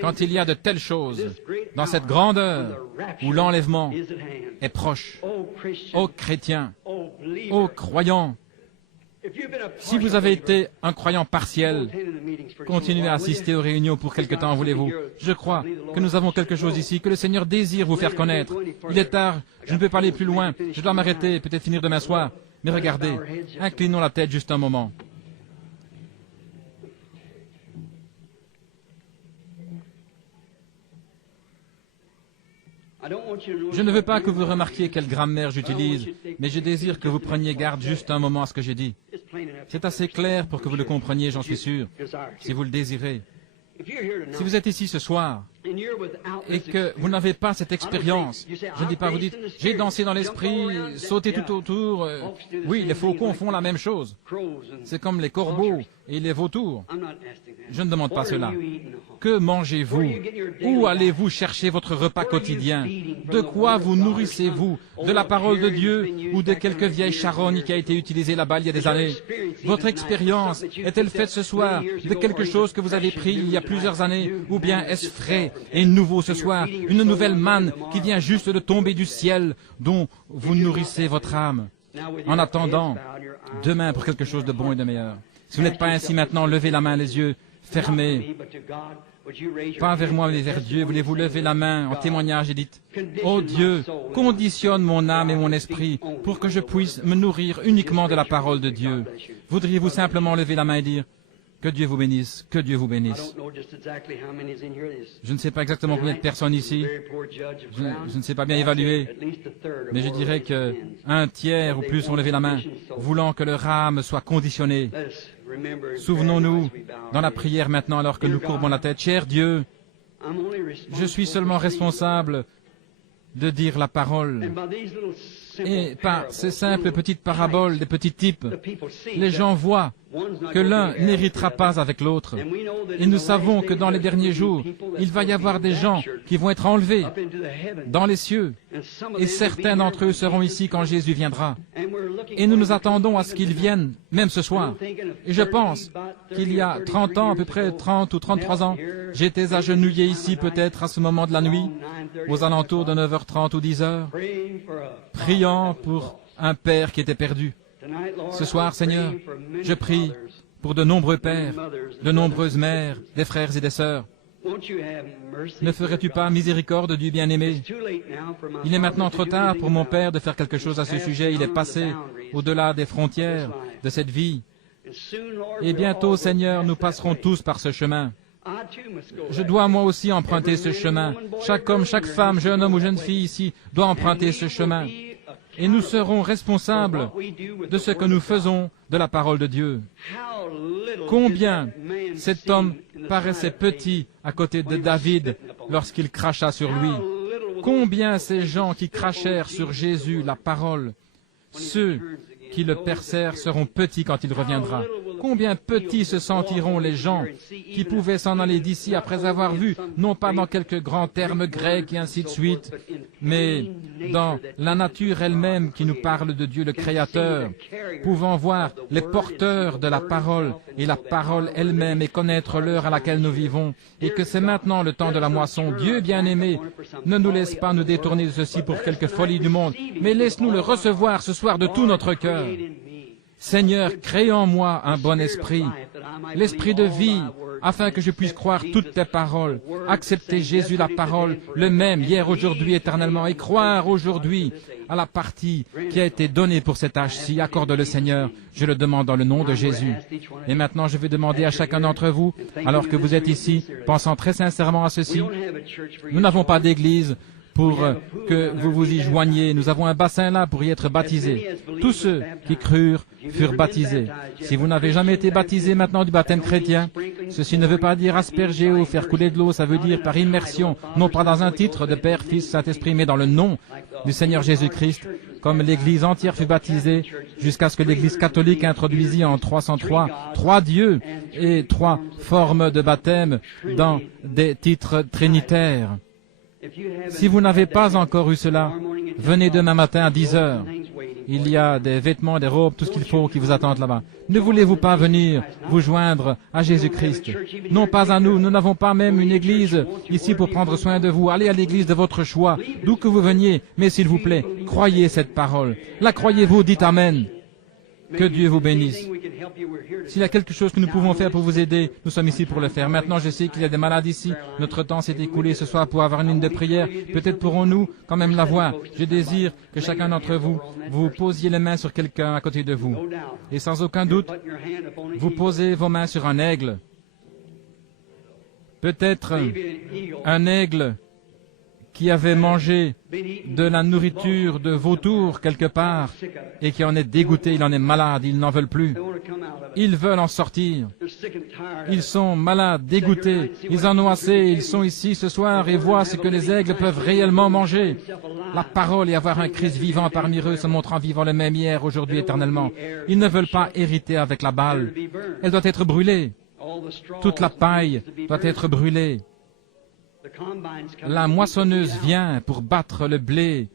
quand il y a de telles choses dans cette grande heure où l'enlèvement est proche? Ô chrétiens, ô croyants, si vous avez été un croyant partiel, continuez à assister aux réunions pour quelque temps, voulez-vous. Je crois que nous avons quelque chose ici, que le Seigneur désire vous faire connaître. Il est tard, je ne peux pas aller plus loin, je dois m'arrêter, peut-être finir demain soir. Mais regardez, inclinons la tête juste un moment. Je ne veux pas que vous remarquiez quelle grammaire j'utilise, mais je désire que vous preniez garde juste un moment à ce que j'ai dit. C'est assez clair pour que vous le compreniez, j'en suis sûr, si vous le désirez. Si vous êtes ici ce soir et que vous n'avez pas cette expérience, je ne dis pas, vous dites, j'ai dansé dans l'esprit, sauté tout autour. Oui, les faucons font la même chose. C'est comme les corbeaux et les vautours. Je ne demande pas cela. Que mangez-vous? Où allez-vous chercher votre repas quotidien? De quoi vous nourrissez-vous? De la parole de Dieu ou de quelque vieille charogne qui a été utilisée là-bas il y a des années? Votre expérience est-elle faite ce soir de quelque chose que vous avez pris il y a plusieurs années? Ou bien est-ce frais et nouveau ce soir, une nouvelle manne qui vient juste de tomber du ciel dont vous nourrissez votre âme en attendant demain pour quelque chose de bon et de meilleur? Si vous n'êtes pas ainsi maintenant, levez la main, les yeux fermés. Pas vers moi, mais vers Dieu. Voulez-vous lever la main en témoignage et dites, « Oh Dieu, conditionne mon âme et mon esprit pour que je puisse me nourrir uniquement de la parole de Dieu. » Voudriez-vous simplement lever la main et dire, « Que Dieu vous bénisse, que Dieu vous bénisse. » Je ne sais pas exactement combien de personnes ici. Je ne sais pas bien évaluer, mais je dirais que 1/3 ou plus ont levé la main, voulant que leur âme soit conditionnée. Souvenons-nous, dans la prière maintenant, alors que nous courbons la tête, « Cher Dieu, je suis seulement responsable de dire la parole. » Et par ces simples petites paraboles, des petits types, les gens voient que l'un n'héritera pas avec l'autre. Et nous savons que dans les derniers jours, il va y avoir des gens qui vont être enlevés dans les cieux. Et certains d'entre eux seront ici quand Jésus viendra. Et nous nous attendons à ce qu'il vienne, même ce soir. Et je pense qu'il y a 30 ans, à peu près 30 ou 33 ans, j'étais agenouillé ici peut-être à ce moment de la nuit, aux alentours de 9h30 ou 10h, priant pour un père qui était perdu. Ce soir, Seigneur, je prie pour de nombreux pères, de nombreuses mères, des frères et des sœurs. Ne ferais-tu pas miséricorde du bien-aimé? Il est maintenant trop tard pour mon Père de faire quelque chose à ce sujet. Il est passé au-delà des frontières de cette vie. Et bientôt, Seigneur, nous passerons tous par ce chemin. Je dois moi aussi emprunter ce chemin. Chaque homme, chaque femme, jeune homme ou jeune fille ici doit emprunter ce chemin. Et nous serons responsables de ce que nous faisons de la parole de Dieu. Combien cet homme paraissait petit à côté de David lorsqu'il cracha sur lui. Combien ces gens qui crachèrent sur Jésus, la parole, ceux qui le percèrent seront petits quand il reviendra. Combien petits se sentiront les gens qui pouvaient s'en aller d'ici après avoir vu, non pas dans quelques grands termes grecs et ainsi de suite, mais dans la nature elle-même qui nous parle de Dieu le Créateur, pouvant voir les porteurs de la parole et la parole elle-même et connaître l'heure à laquelle nous vivons, et que c'est maintenant le temps de la moisson. Dieu bien-aimé, ne nous laisse pas nous détourner de ceci pour quelque folie du monde, mais laisse-nous le recevoir ce soir de tout notre cœur. Seigneur, crée en moi un bon esprit, l'esprit de vie, afin que je puisse croire toutes tes paroles, accepter Jésus la parole, le même, hier, aujourd'hui, éternellement, et croire aujourd'hui à la partie qui a été donnée pour cet âge-ci. Accorde-le, Seigneur, je le demande dans le nom de Jésus. Et maintenant, je vais demander à chacun d'entre vous, alors que vous êtes ici, pensant très sincèrement à ceci, nous n'avons pas d'église pour que vous vous y joigniez. Nous avons un bassin là pour y être baptisés. Tous ceux qui crurent furent baptisés. Si vous n'avez jamais été baptisé maintenant du baptême chrétien, ceci ne veut pas dire asperger ou faire couler de l'eau, ça veut dire par immersion, non pas dans un titre de Père, Fils, Saint-Esprit, mais dans le nom du Seigneur Jésus-Christ, comme l'Église entière fut baptisée, jusqu'à ce que l'Église catholique introduisit en 303 trois dieux et trois formes de baptême dans des titres trinitaires. Si vous n'avez pas encore eu cela, venez demain matin à 10 heures. Il y a des vêtements, des robes, tout ce qu'il faut qui vous attendent là-bas. Ne voulez-vous pas venir vous joindre à Jésus-Christ? Non pas à nous, nous n'avons pas même une église ici pour prendre soin de vous. Allez à l'église de votre choix, d'où que vous veniez, mais s'il vous plaît, croyez cette parole. La croyez-vous? Dites Amen. Que Dieu vous bénisse. S'il y a quelque chose que nous pouvons faire pour vous aider, nous sommes ici pour le faire. Maintenant, je sais qu'il y a des malades ici. Notre temps s'est écoulé ce soir pour avoir une ligne de prière. Peut-être pourrons-nous quand même l'avoir. Je désire que chacun d'entre vous, vous posiez les mains sur quelqu'un à côté de vous. Et sans aucun doute, vous posez vos mains sur un aigle. Peut-être un aigle qui avait mangé de la nourriture de vautour quelque part et qui en est dégoûté, il en est malade, ils n'en veulent plus. Ils veulent en sortir. Ils sont malades, dégoûtés, ils en ont assez, ils sont ici ce soir et voient ce que les aigles peuvent réellement manger. La parole et avoir un Christ vivant parmi eux se montrant vivant le même hier, aujourd'hui, éternellement. Ils ne veulent pas hériter avec la balle. Elle doit être brûlée. Toute la paille doit être brûlée. La moissonneuse vient pour battre le blé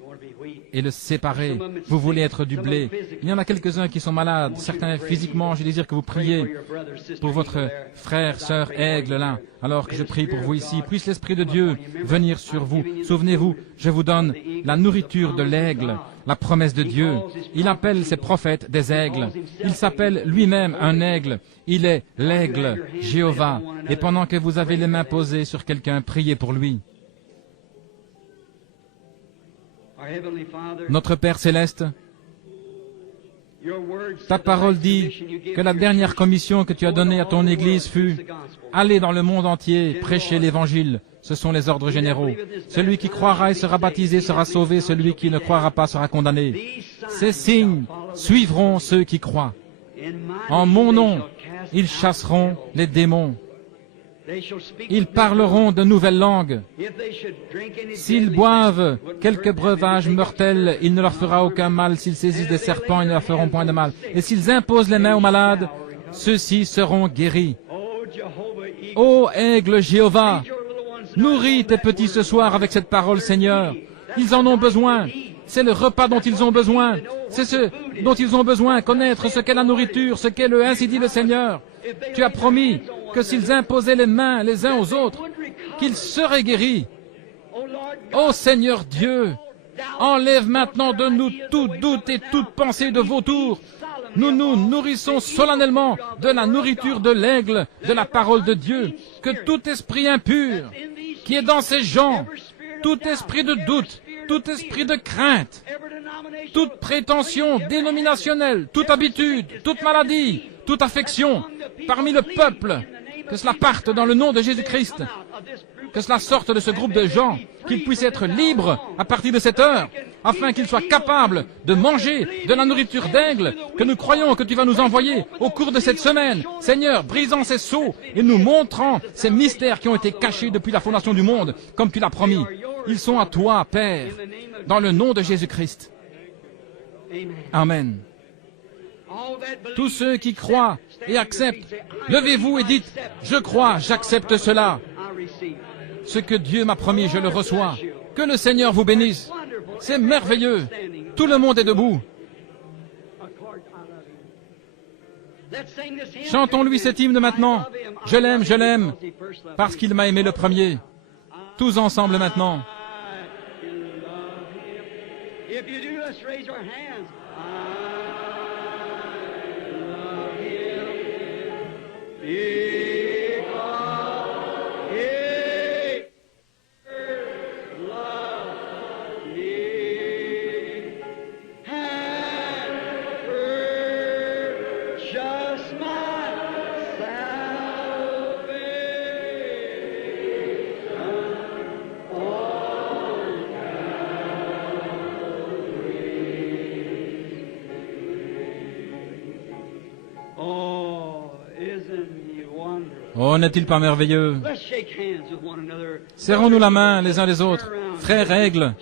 et le séparer. Vous voulez être du blé. Il y en a quelques-uns qui sont malades, certains physiquement. Je désire que vous priez pour votre frère, sœur, aigle là. Alors que je prie pour vous ici, puisse l'Esprit de Dieu venir sur vous. Souvenez-vous, je vous donne la nourriture de l'aigle, la promesse de Dieu. Il appelle ses prophètes des aigles. Il s'appelle lui-même un aigle. Il est l'aigle, Jéhovah. Et pendant que vous avez les mains posées sur quelqu'un, priez pour lui. Notre Père céleste, ta parole dit que la dernière commission que tu as donnée à ton Église fut « Allez dans le monde entier, prêcher l'Évangile ». Ce sont les ordres généraux. Celui qui croira et sera baptisé sera sauvé, celui qui ne croira pas sera condamné. Ces signes suivront ceux qui croient. En mon nom, ils chasseront les démons. Ils parleront de nouvelles langues. S'ils boivent quelques breuvages mortels, il ne leur fera aucun mal. S'ils saisissent des serpents, ils ne leur feront point de mal. Et s'ils imposent les mains aux malades, ceux-ci seront guéris. Ô aigle Jéhovah, nourris tes petits ce soir avec cette parole, Seigneur. Ils en ont besoin. C'est le repas dont ils ont besoin. C'est ce dont ils ont besoin, connaître ce qu'est la nourriture, ce qu'est le ainsi dit le Seigneur. Tu as promis que s'ils imposaient les mains les uns aux autres, qu'ils seraient guéris. Ô Seigneur Dieu, enlève maintenant de nous tout doute et toute pensée de vautour. nous nous nourrissons solennellement de la nourriture de l'aigle, de la parole de Dieu, que tout esprit impur qui est dans ces gens, tout esprit de doute, tout esprit de crainte, toute prétention dénominationnelle, toute habitude, toute maladie, toute affection parmi le peuple, que cela parte dans le nom de Jésus-Christ, que cela sorte de ce groupe de gens, qu'ils puissent être libres à partir de cette heure, afin qu'ils soient capables de manger de la nourriture d'aigle que nous croyons que tu vas nous envoyer au cours de cette semaine. Seigneur, brisant ces sceaux et nous montrant ces mystères qui ont été cachés depuis la fondation du monde, comme tu l'as promis. Ils sont à toi, Père, dans le nom de Jésus-Christ. Amen. Tous ceux qui croient et acceptent, levez-vous et dites, je crois, j'accepte cela. Ce que Dieu m'a promis, je le reçois. Que le Seigneur vous bénisse. C'est merveilleux. Tout le monde est debout. Chantons-lui cet hymne maintenant. Je l'aime, parce qu'il m'a aimé le premier. Tous ensemble maintenant. Oh, n'est-il pas merveilleux? Serrons-nous la main les uns les autres. Frères Aigle,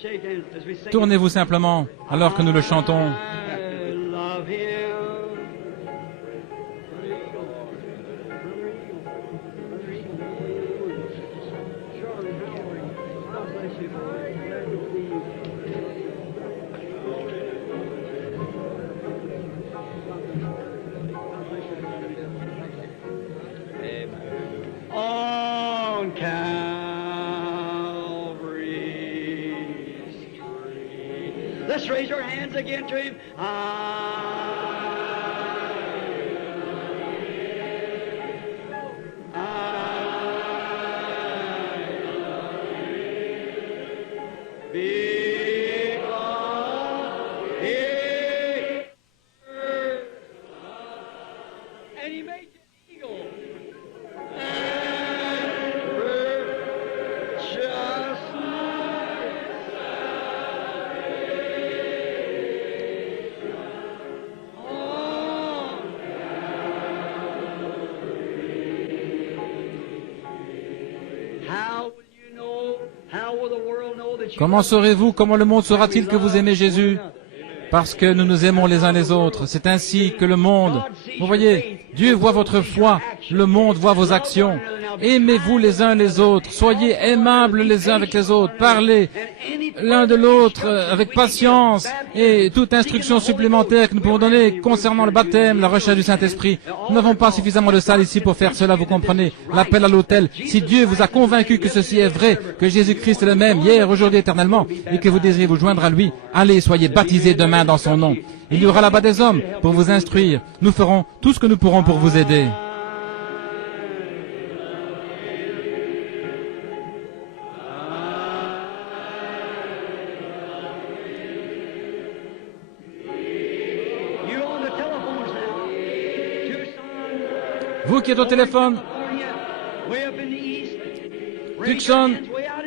tournez-vous simplement alors que nous le chantons. Let's raise our hands again to him. And he made the eagle. Comment saurez-vous, comment le monde saura-t-il que vous aimez Jésus? Parce que nous nous aimons les uns les autres. C'est ainsi que le monde... Vous voyez, Dieu voit votre foi, le monde voit vos actions. Aimez-vous les uns les autres, soyez aimables les uns avec les autres, parlez l'un de l'autre avec patience et toute instruction supplémentaire que nous pouvons donner concernant le baptême, la recherche du Saint-Esprit. Nous n'avons pas suffisamment de salle ici pour faire cela, vous comprenez. L'appel à l'autel. Si Dieu vous a convaincu que ceci est vrai, que Jésus-Christ est le même hier, aujourd'hui, éternellement, et que vous désirez vous joindre à lui, allez, soyez baptisés demain dans son nom. Il y aura là-bas des hommes pour vous instruire. Nous ferons tout ce que nous pourrons pour vous aider. Vous qui êtes au téléphone, Tucson,